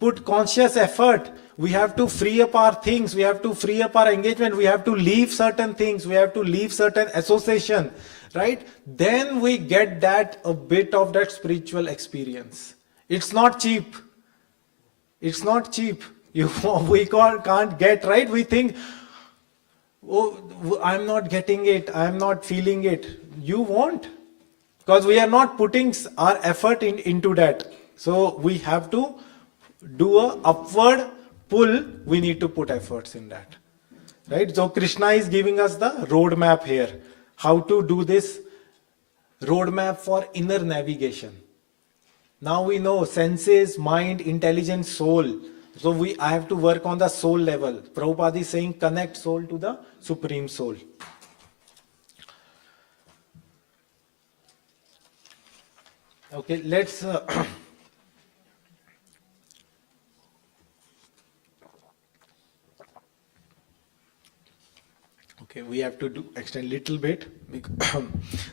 put conscious effort. We have to free up our things. We have to free up our engagement. We have to leave certain things. We have to leave certain association, right? Then we get that, a bit of that spiritual experience. It's not cheap. It's not cheap. We can't get, right? We think, oh, I'm not getting it. I'm not feeling it. You won't. Because we are not putting our effort into that. So we have to do a upward pull. We need to put efforts in that. Right? So Krishna is giving us the roadmap here. How to do this roadmap for inner navigation. Now we know senses, mind, intelligence, soul. So I have to work on the soul level. Prabhupada is saying connect soul to the Supreme Soul. Okay, let's okay, we have to extend little bit.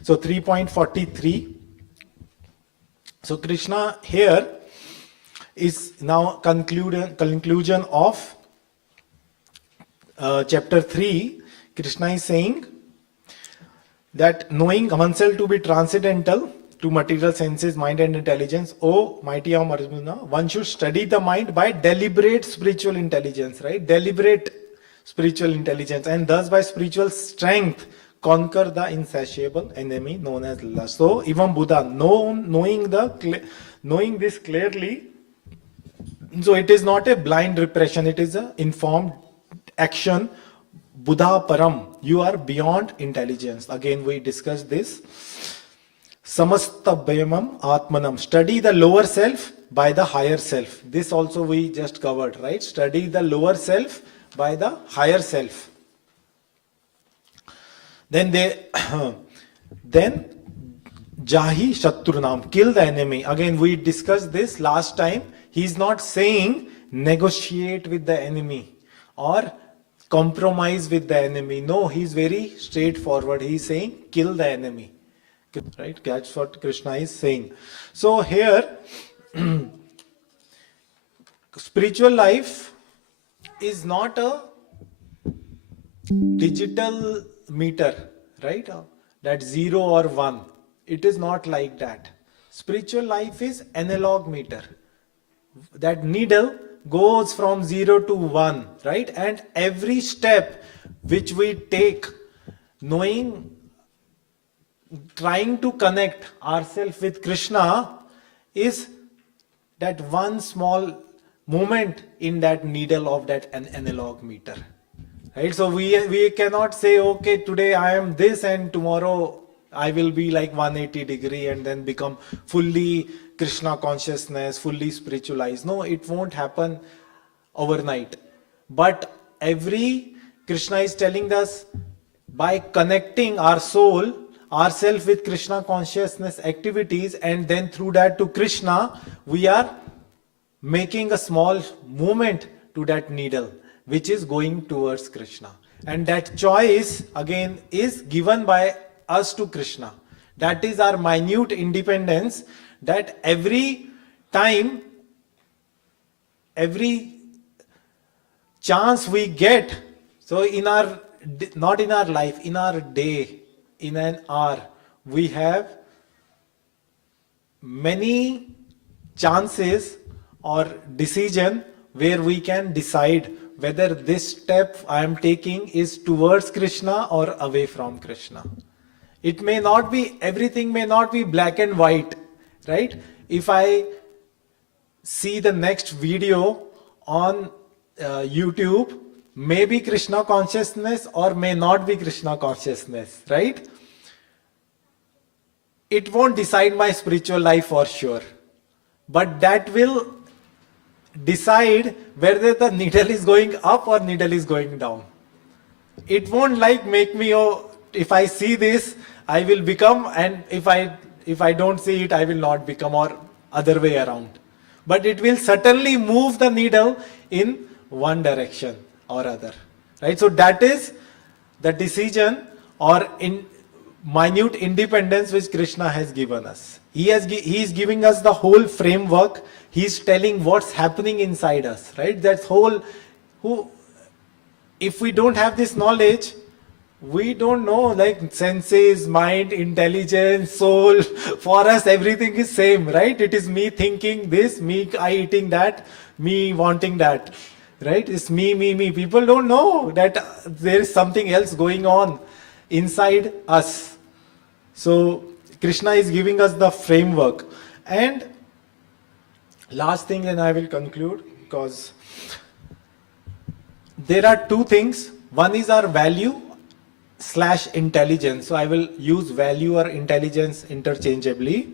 So 3.43. So Krishna here is now conclusion of chapter 3. Krishna is saying that knowing oneself to be transcendental to material senses, mind and intelligence, O mighty Arjuna, one should study the mind by deliberate spiritual intelligence, right? Deliberate spiritual intelligence, and thus by spiritual strength conquer the insatiable enemy known as lust. So even Buddha, knowing this clearly, so it is not a blind repression, it is an informed action. Buddha Param, you are beyond intelligence. Again we discussed this. Samastabhyamam Atmanam, study the lower self by the higher self. This also we just covered, right? Study the lower self by the higher self. Then Jahi Shatrunam, kill the enemy. Again we discussed this last time. He's not saying negotiate with the enemy or compromise with the enemy. No, he's very straightforward. He's saying kill the enemy. Right? That's what Krishna is saying. So here, spiritual life is not a digital meter, right? That 0 or 1. It is not like that. Spiritual life is analog meter. That needle goes from 0 to 1, right? And every step which we take, knowing trying to connect ourselves with Krishna is that one small movement in that needle of that analog meter. Right? So we cannot say, okay, today I am this and tomorrow I will be like 180 degree and then become fully Krishna consciousness, fully spiritualized. No, it won't happen overnight. But Krishna is telling us, by connecting our soul, ourself with Krishna consciousness activities, and then through that to Krishna, we are making a small movement to that needle, which is going towards Krishna. And that choice, again, is given by us to Krishna. That is our minute independence, that every time, every chance we get, so in our, not in our life, in our day, in an hour, we have many chances or decision where we can decide whether this step I am taking is towards Krishna or away from Krishna. It may not be, everything may not be black and white, right? If I see the next video on YouTube, may be Krishna consciousness or may not be Krishna consciousness, right? It won't decide my spiritual life for sure, but that will decide whether the needle is going up or needle is going down. It won't like make me, oh, if I see this, I will become, and if I don't see it, I will not become, or other way around. But it will certainly move the needle in one direction or other, right? So that is the decision or in minute independence which Krishna has given us. He is giving us the whole framework. He's telling what's happening inside us, right? That's whole, if we don't have this knowledge, we don't know, like senses, mind, intelligence, soul. For us, everything is same, right? It is me thinking this, I eating that, me wanting that, right? It's me. People don't know that there is something else going on inside us. So Krishna is giving us the framework. And last thing, and I will conclude, because there are two things. One is our value / intelligence. So I will use value or intelligence interchangeably.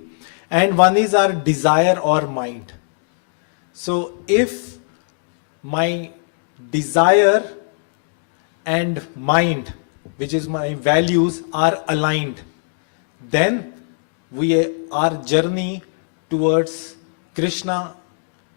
And one is our desire or mind. So if my desire and mind, which is my values, are aligned, then our journey towards Krishna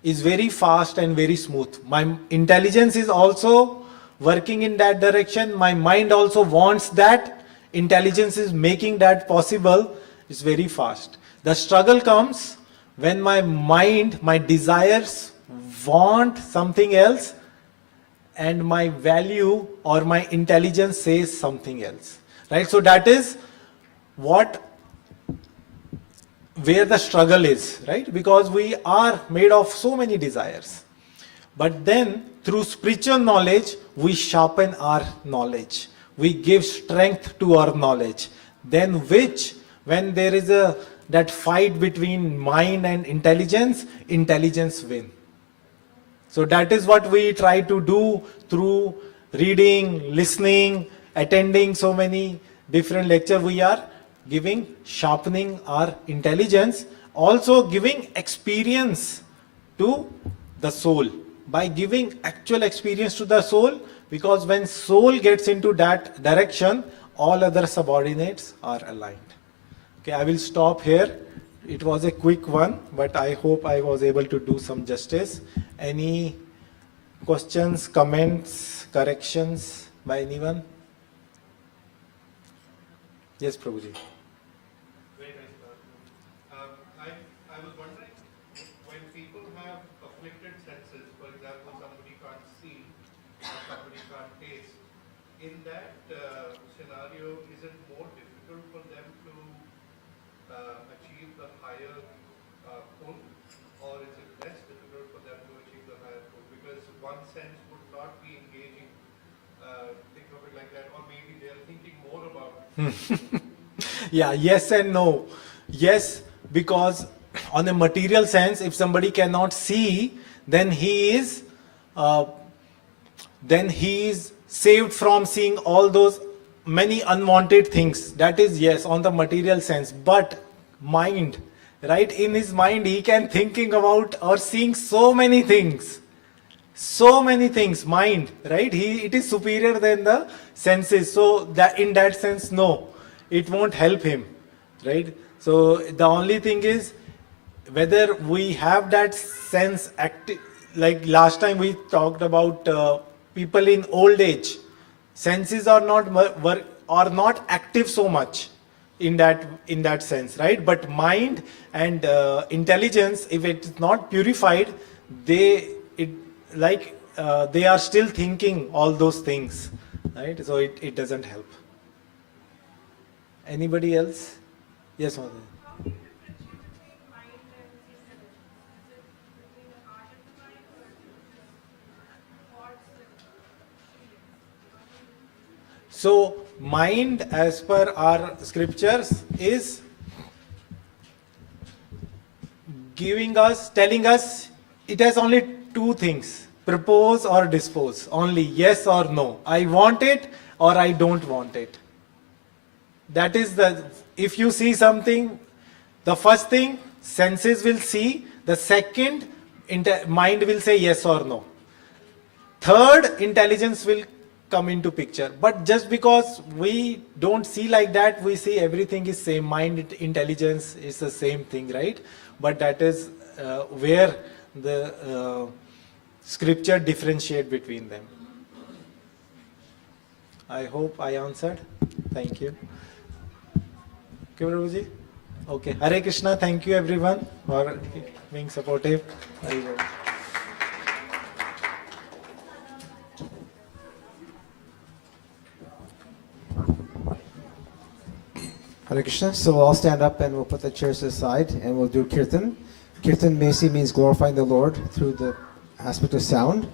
is very fast and very smooth. My intelligence is also working in that direction. My mind also wants that. Intelligence is making that possible. It's very fast. The struggle comes when my mind, my desires want something else, and my value or my intelligence says something else, right? So that is where the struggle is, right? Because we are made of so many desires. But then through spiritual knowledge, we sharpen our knowledge. We give strength to our knowledge. Then when there is that fight between mind and intelligence wins. So that is what we try to do through reading, listening, attending so many different lectures. We are sharpening our intelligence, also giving experience to the soul. By giving actual experience to the soul, because when soul gets into that direction, all other subordinates are aligned. Okay, I will stop here. It was a quick one, but I hope I was able to do some justice. Any questions, comments, corrections by anyone? Yes, Prabhuji. Very nice, I was wondering, when people have afflicted senses, for example, somebody can't see or somebody can't taste, in that scenario, is it more difficult for them to achieve the higher pull, or is it less difficult for them to achieve the higher pull? Because one sense would not be engaging, think of it like that, or maybe they're thinking more about it. Yeah, yes and no. Yes, because on a material sense, if somebody cannot see, then uh, he is saved from seeing all those many unwanted things. That is yes on the material sense. But mind, right? In his mind, he can thinking about or seeing so many things. Mind, right? It is superior than the senses. So that in that sense, no, it won't help him, right? So the only thing is whether we have that sense active. Like last time we talked about people in old age, senses are not active so much in that sense, right? But mind and intelligence, if it is not purified, they are still thinking all those things, right? So it doesn't help. Anybody else? Yes, Madhu. How do you differentiate between mind and intelligence? Is it between the heart and the mind, or is it just thoughts and feelings? So mind, as per our scriptures, is telling us it has only two things: propose or dispose. Only yes or no. I want it or I don't want it. That is if you see something, the first thing senses will see, the second mind will say yes or no. Third, intelligence will come into picture. But just because we don't see like that, we see everything is same. Mind, intelligence is the same thing, right? But that is where the scripture differentiate between them. I hope I answered. Thank you. Okay, Prabhuji? Okay. Hare Krishna. Thank you everyone for being supportive. Very good. Hare Krishna. So we'll all stand up and we'll put the chairs aside and we'll do kirtan. Kirtan basically means glorifying the Lord through the aspect of sound.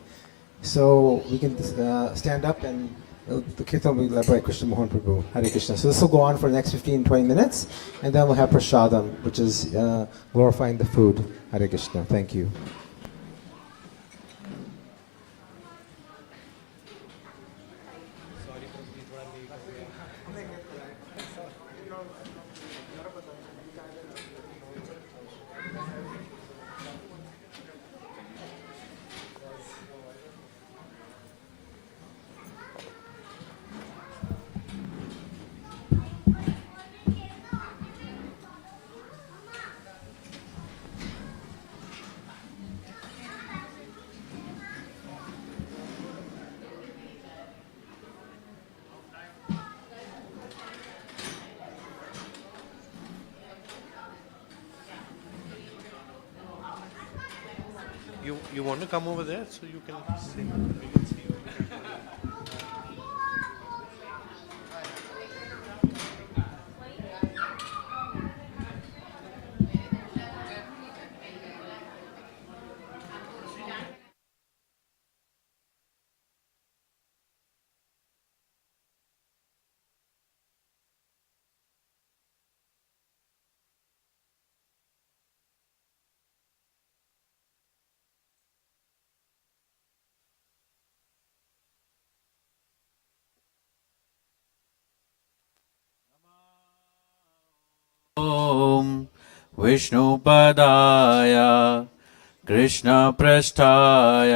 So we can stand up and the kirtan will be led by Krishna Mohan Prabhu. Hare Krishna. So this will go on for the next 15-20 minutes and then we'll have prasadam, which is glorifying the food. Hare Krishna. Thank you. You want to come over there so you can see? We can see you. ॐ विष्णुपदाय कृष्णपृष्ठाय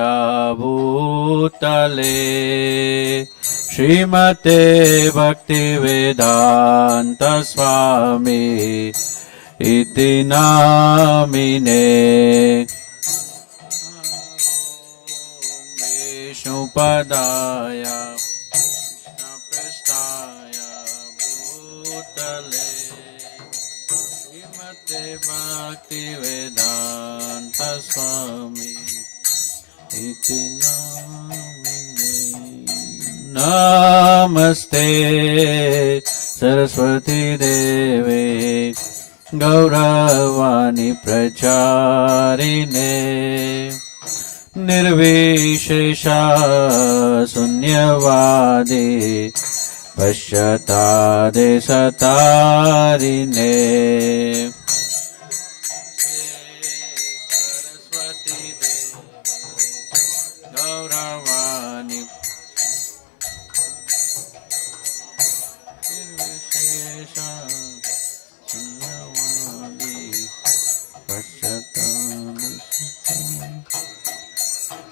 भूतले श्रीमते भक्तिवेदान्त स्वामी इति नामिने विष्णुपदाय कृष्णपृष्ठाय भूतले Bhaktivedanta Swami iti namine. Namaste Saraswati Deve Gauravani Pracharine Nirvishesha Sunyavadi पश्यतादे सतारिणे Saraswati देवी गौरवाणी निर्विशेष शून्यवादी पश्यतादे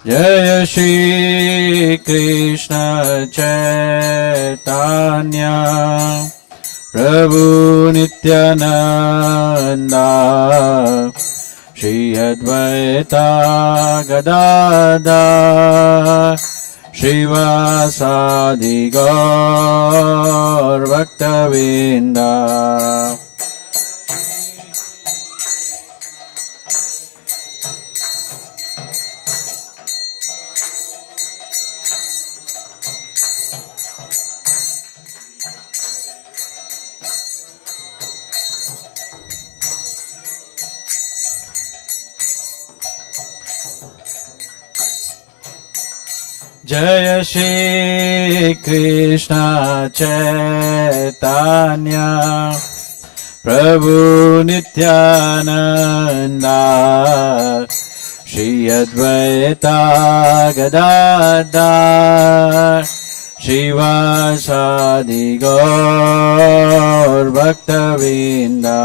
जय श्री कृष्ण चैतन्य प्रभु नित्यानंदा श्री अद्वैता गदाधर श्रीवासादि गौर भक्तवृंदा जय श्री कृष्ण चैतन्य प्रभु नित्यानंदा श्री अद्वैता गदाधर श्रीवासादि गौर भक्तवृंदा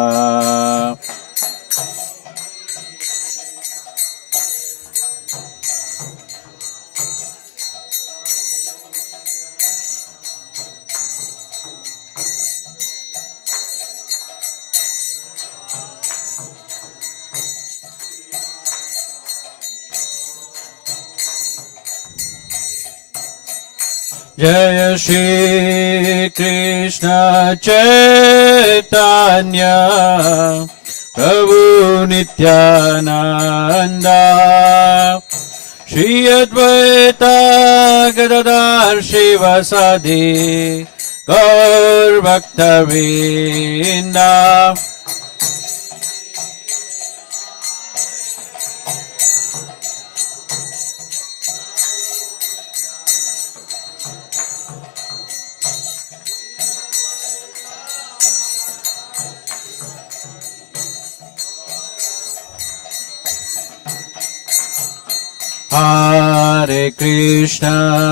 जय श्री कृष्ण चैतन्य प्रभु नित्यानंदा श्री अद्वैता गदाधर श्रीवासादि गौर भक्तवृंदा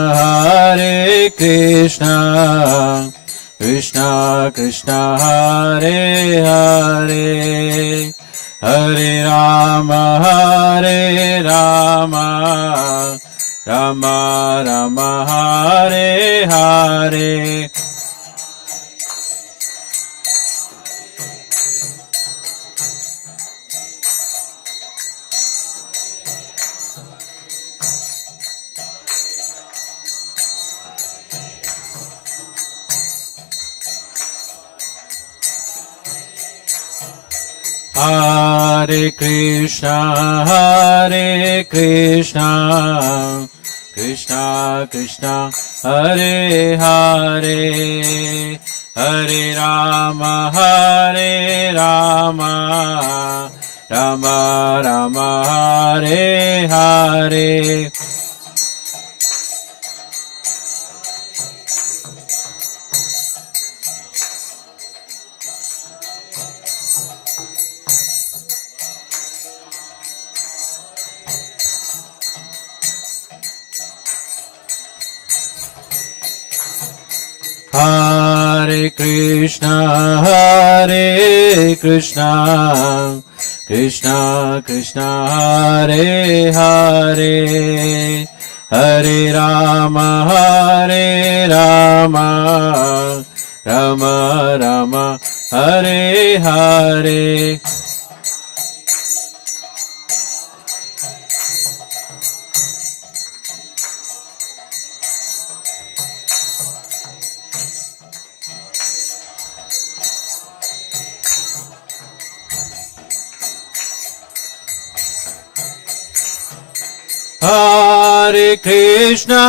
Hare Krishna, Krishna Krishna, Hare Hare, Hare Rama, Rama Rama, Hare Hare. Hare Krishna, Krishna Krishna, Hare Hare, Hare Rama, Rama Rama, Hare Hare. Hare Krishna, Krishna Krishna, Hare Hare, Hare Rama, Rama Rama, Hare Hare. Hare Krishna,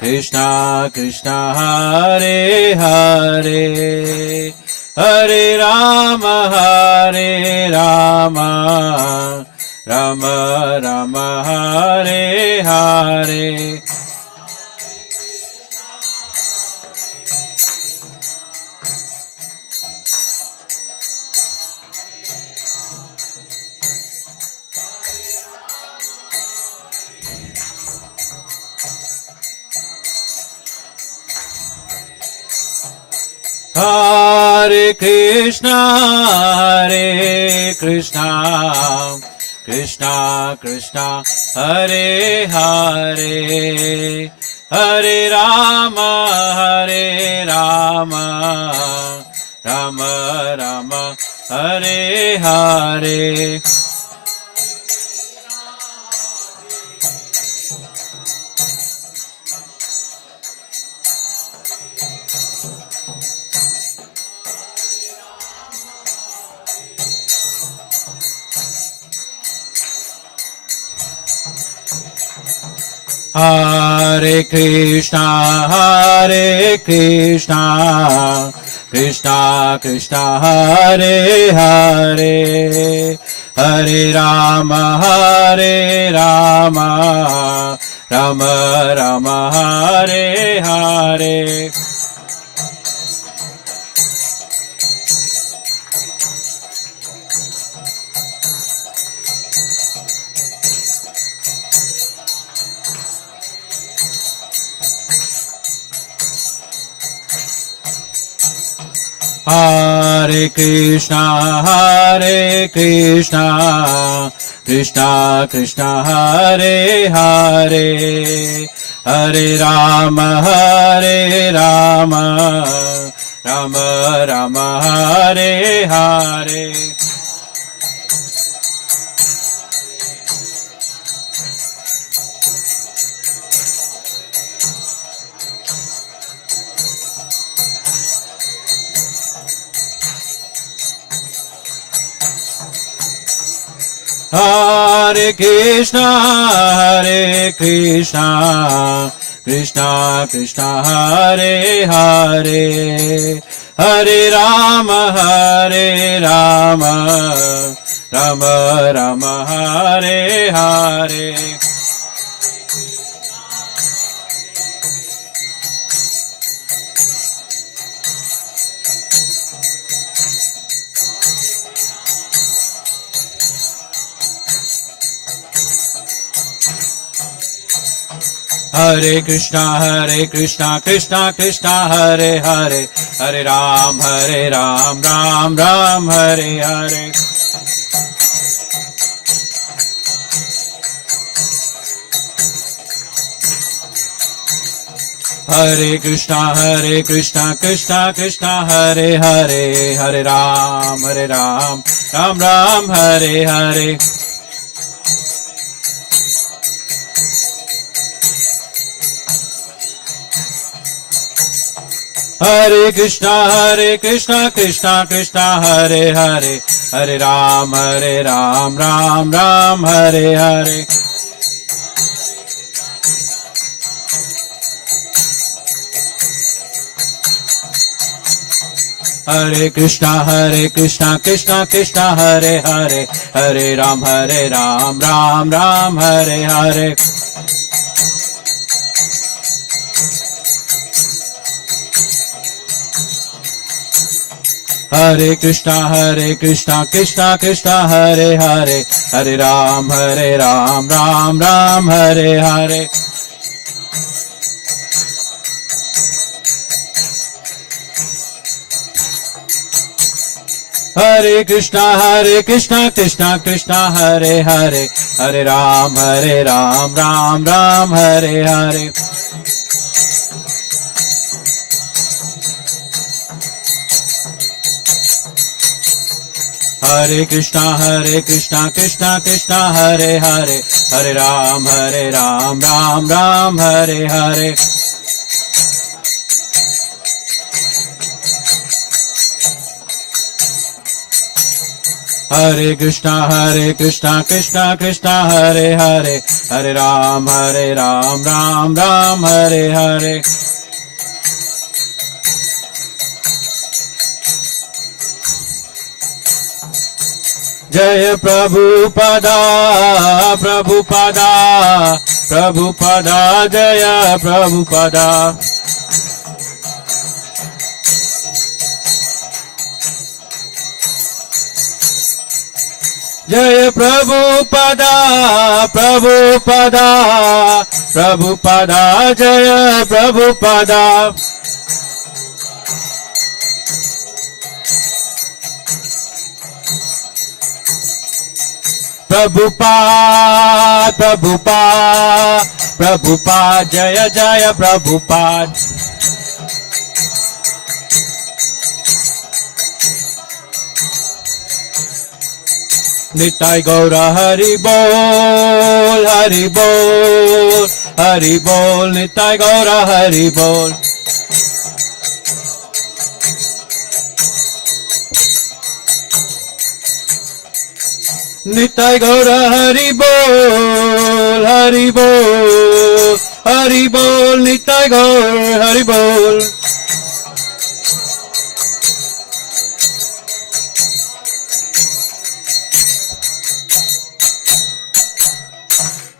Krishna Krishna, Hare Hare, Hare Rama, Rama Rama, Hare Hare. Hare Krishna, Krishna Krishna, Hare Hare, Hare Rama, Rama Rama, Hare Hare. Hare Krishna, Krishna Krishna, Hare Hare, Hare Rama, Rama Rama, Hare Hare. Hare Krishna, Krishna Krishna, Hare Hare, Hare Rama, Rama Rama, Hare Hare. Hare Krishna, Krishna Krishna, Hare Hare, Hare Rama, Rama Rama, Hare Hare. Hare Krishna, Krishna Krishna, Hare Hare, Hare Ram, Ram Ram, Hare Hare. Hare Krishna, Krishna Hare Hare, Hare Ram, Ram Ram, Hare Hare. Hare Krishna, Krishna Hare Hare, Hare Ram, Ram Ram, Hare Hare. Hare Krishna, Krishna Hare Hare, Hare Ram, Ram Ram, Hare Hare. Hare Krishna, Krishna Hare Hare, Hare Ram, Ram Ram, Hare Hare. Hare Krishna, Krishna Hare Hare, Hare Ram, Ram Ram, Hare Hare. Hare Krishna, Krishna Hare Hare, Hare Ram, Ram Ram, Hare Hare. Hare Krishna, Krishna Hare Hare, Hare Ram, Ram Ram, Hare Hare. Jaya Prabhupada, Jaya Prabhupada. Jaya Prabhupada, Jaya Prabhupada. Prabhupada, Prabhupada, Prabhupada, Jaya Jaya Prabhupada. Nitai Gaura Hari Bol, Hari Bol, Hari Bol, Nitai Gaura Hari Bol. Nitai Gaura Hari Bol, Hari Bol, Hari Bol, Nitai Gaura Hari Bol.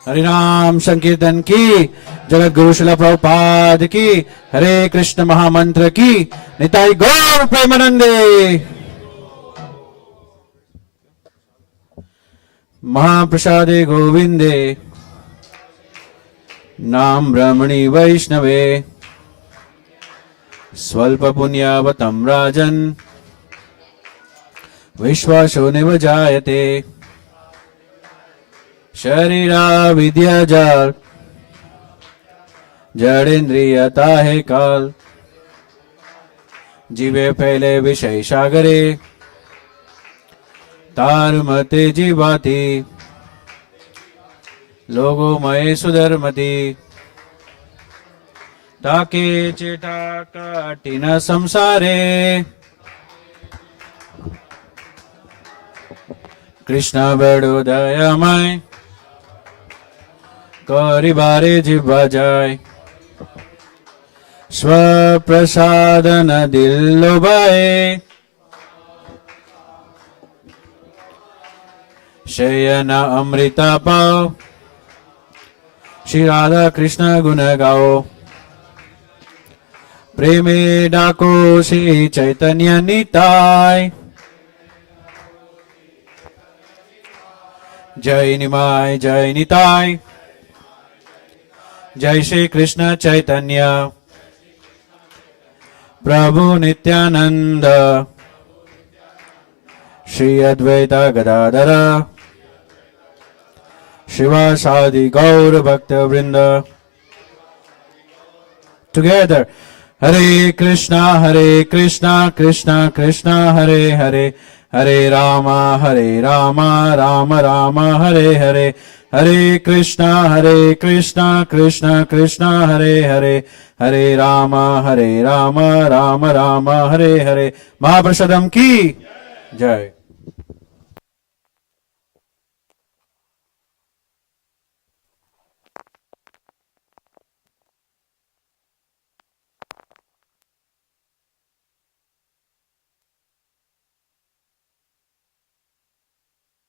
हरिनाम संकीर्तन की, जगत गुरु शिला प्रभुपाद की, हरे कृष्ण महामंत्र की, निताई गौर प्रेमानंदे। महाप्रसादे गोविंदे, नाम ब्रह्मणि वैष्णवे, स्वल्प पुण्यावतम राजन, विश्वासो निव जायते। शरीरा विद्या जाल, जड़ेन्द्रियता है काल। जीवे फैले विषय सागरे, तार मते जीवाती। लोगो मय सुधर्मति, ताके चेटा काटिन संसारे। कृष्ण बड़ो दयामय, करी बारे जिब्वा जाय। स्वप्रसादन दिल लोभाए, शयन अमृता पाओ। श्री राधा कृष्ण गुण गाओ, प्रेमे डाको श्री चैतन्य निताय। जय निमाय जय निताय, जय श्री कृष्ण चैतन्य प्रभु नित्यानंद। श्री अद्वैत गदाधर शिवासादि गौर भक्त वृंद। टुगेदर हरे कृष्णा कृष्णा कृष्णा हरे हरे, हरे राम राम राम हरे हरे। हरे कृष्णा कृष्णा कृष्णा हरे हरे, हरे राम राम राम हरे हरे। महाप्रसादम की जय।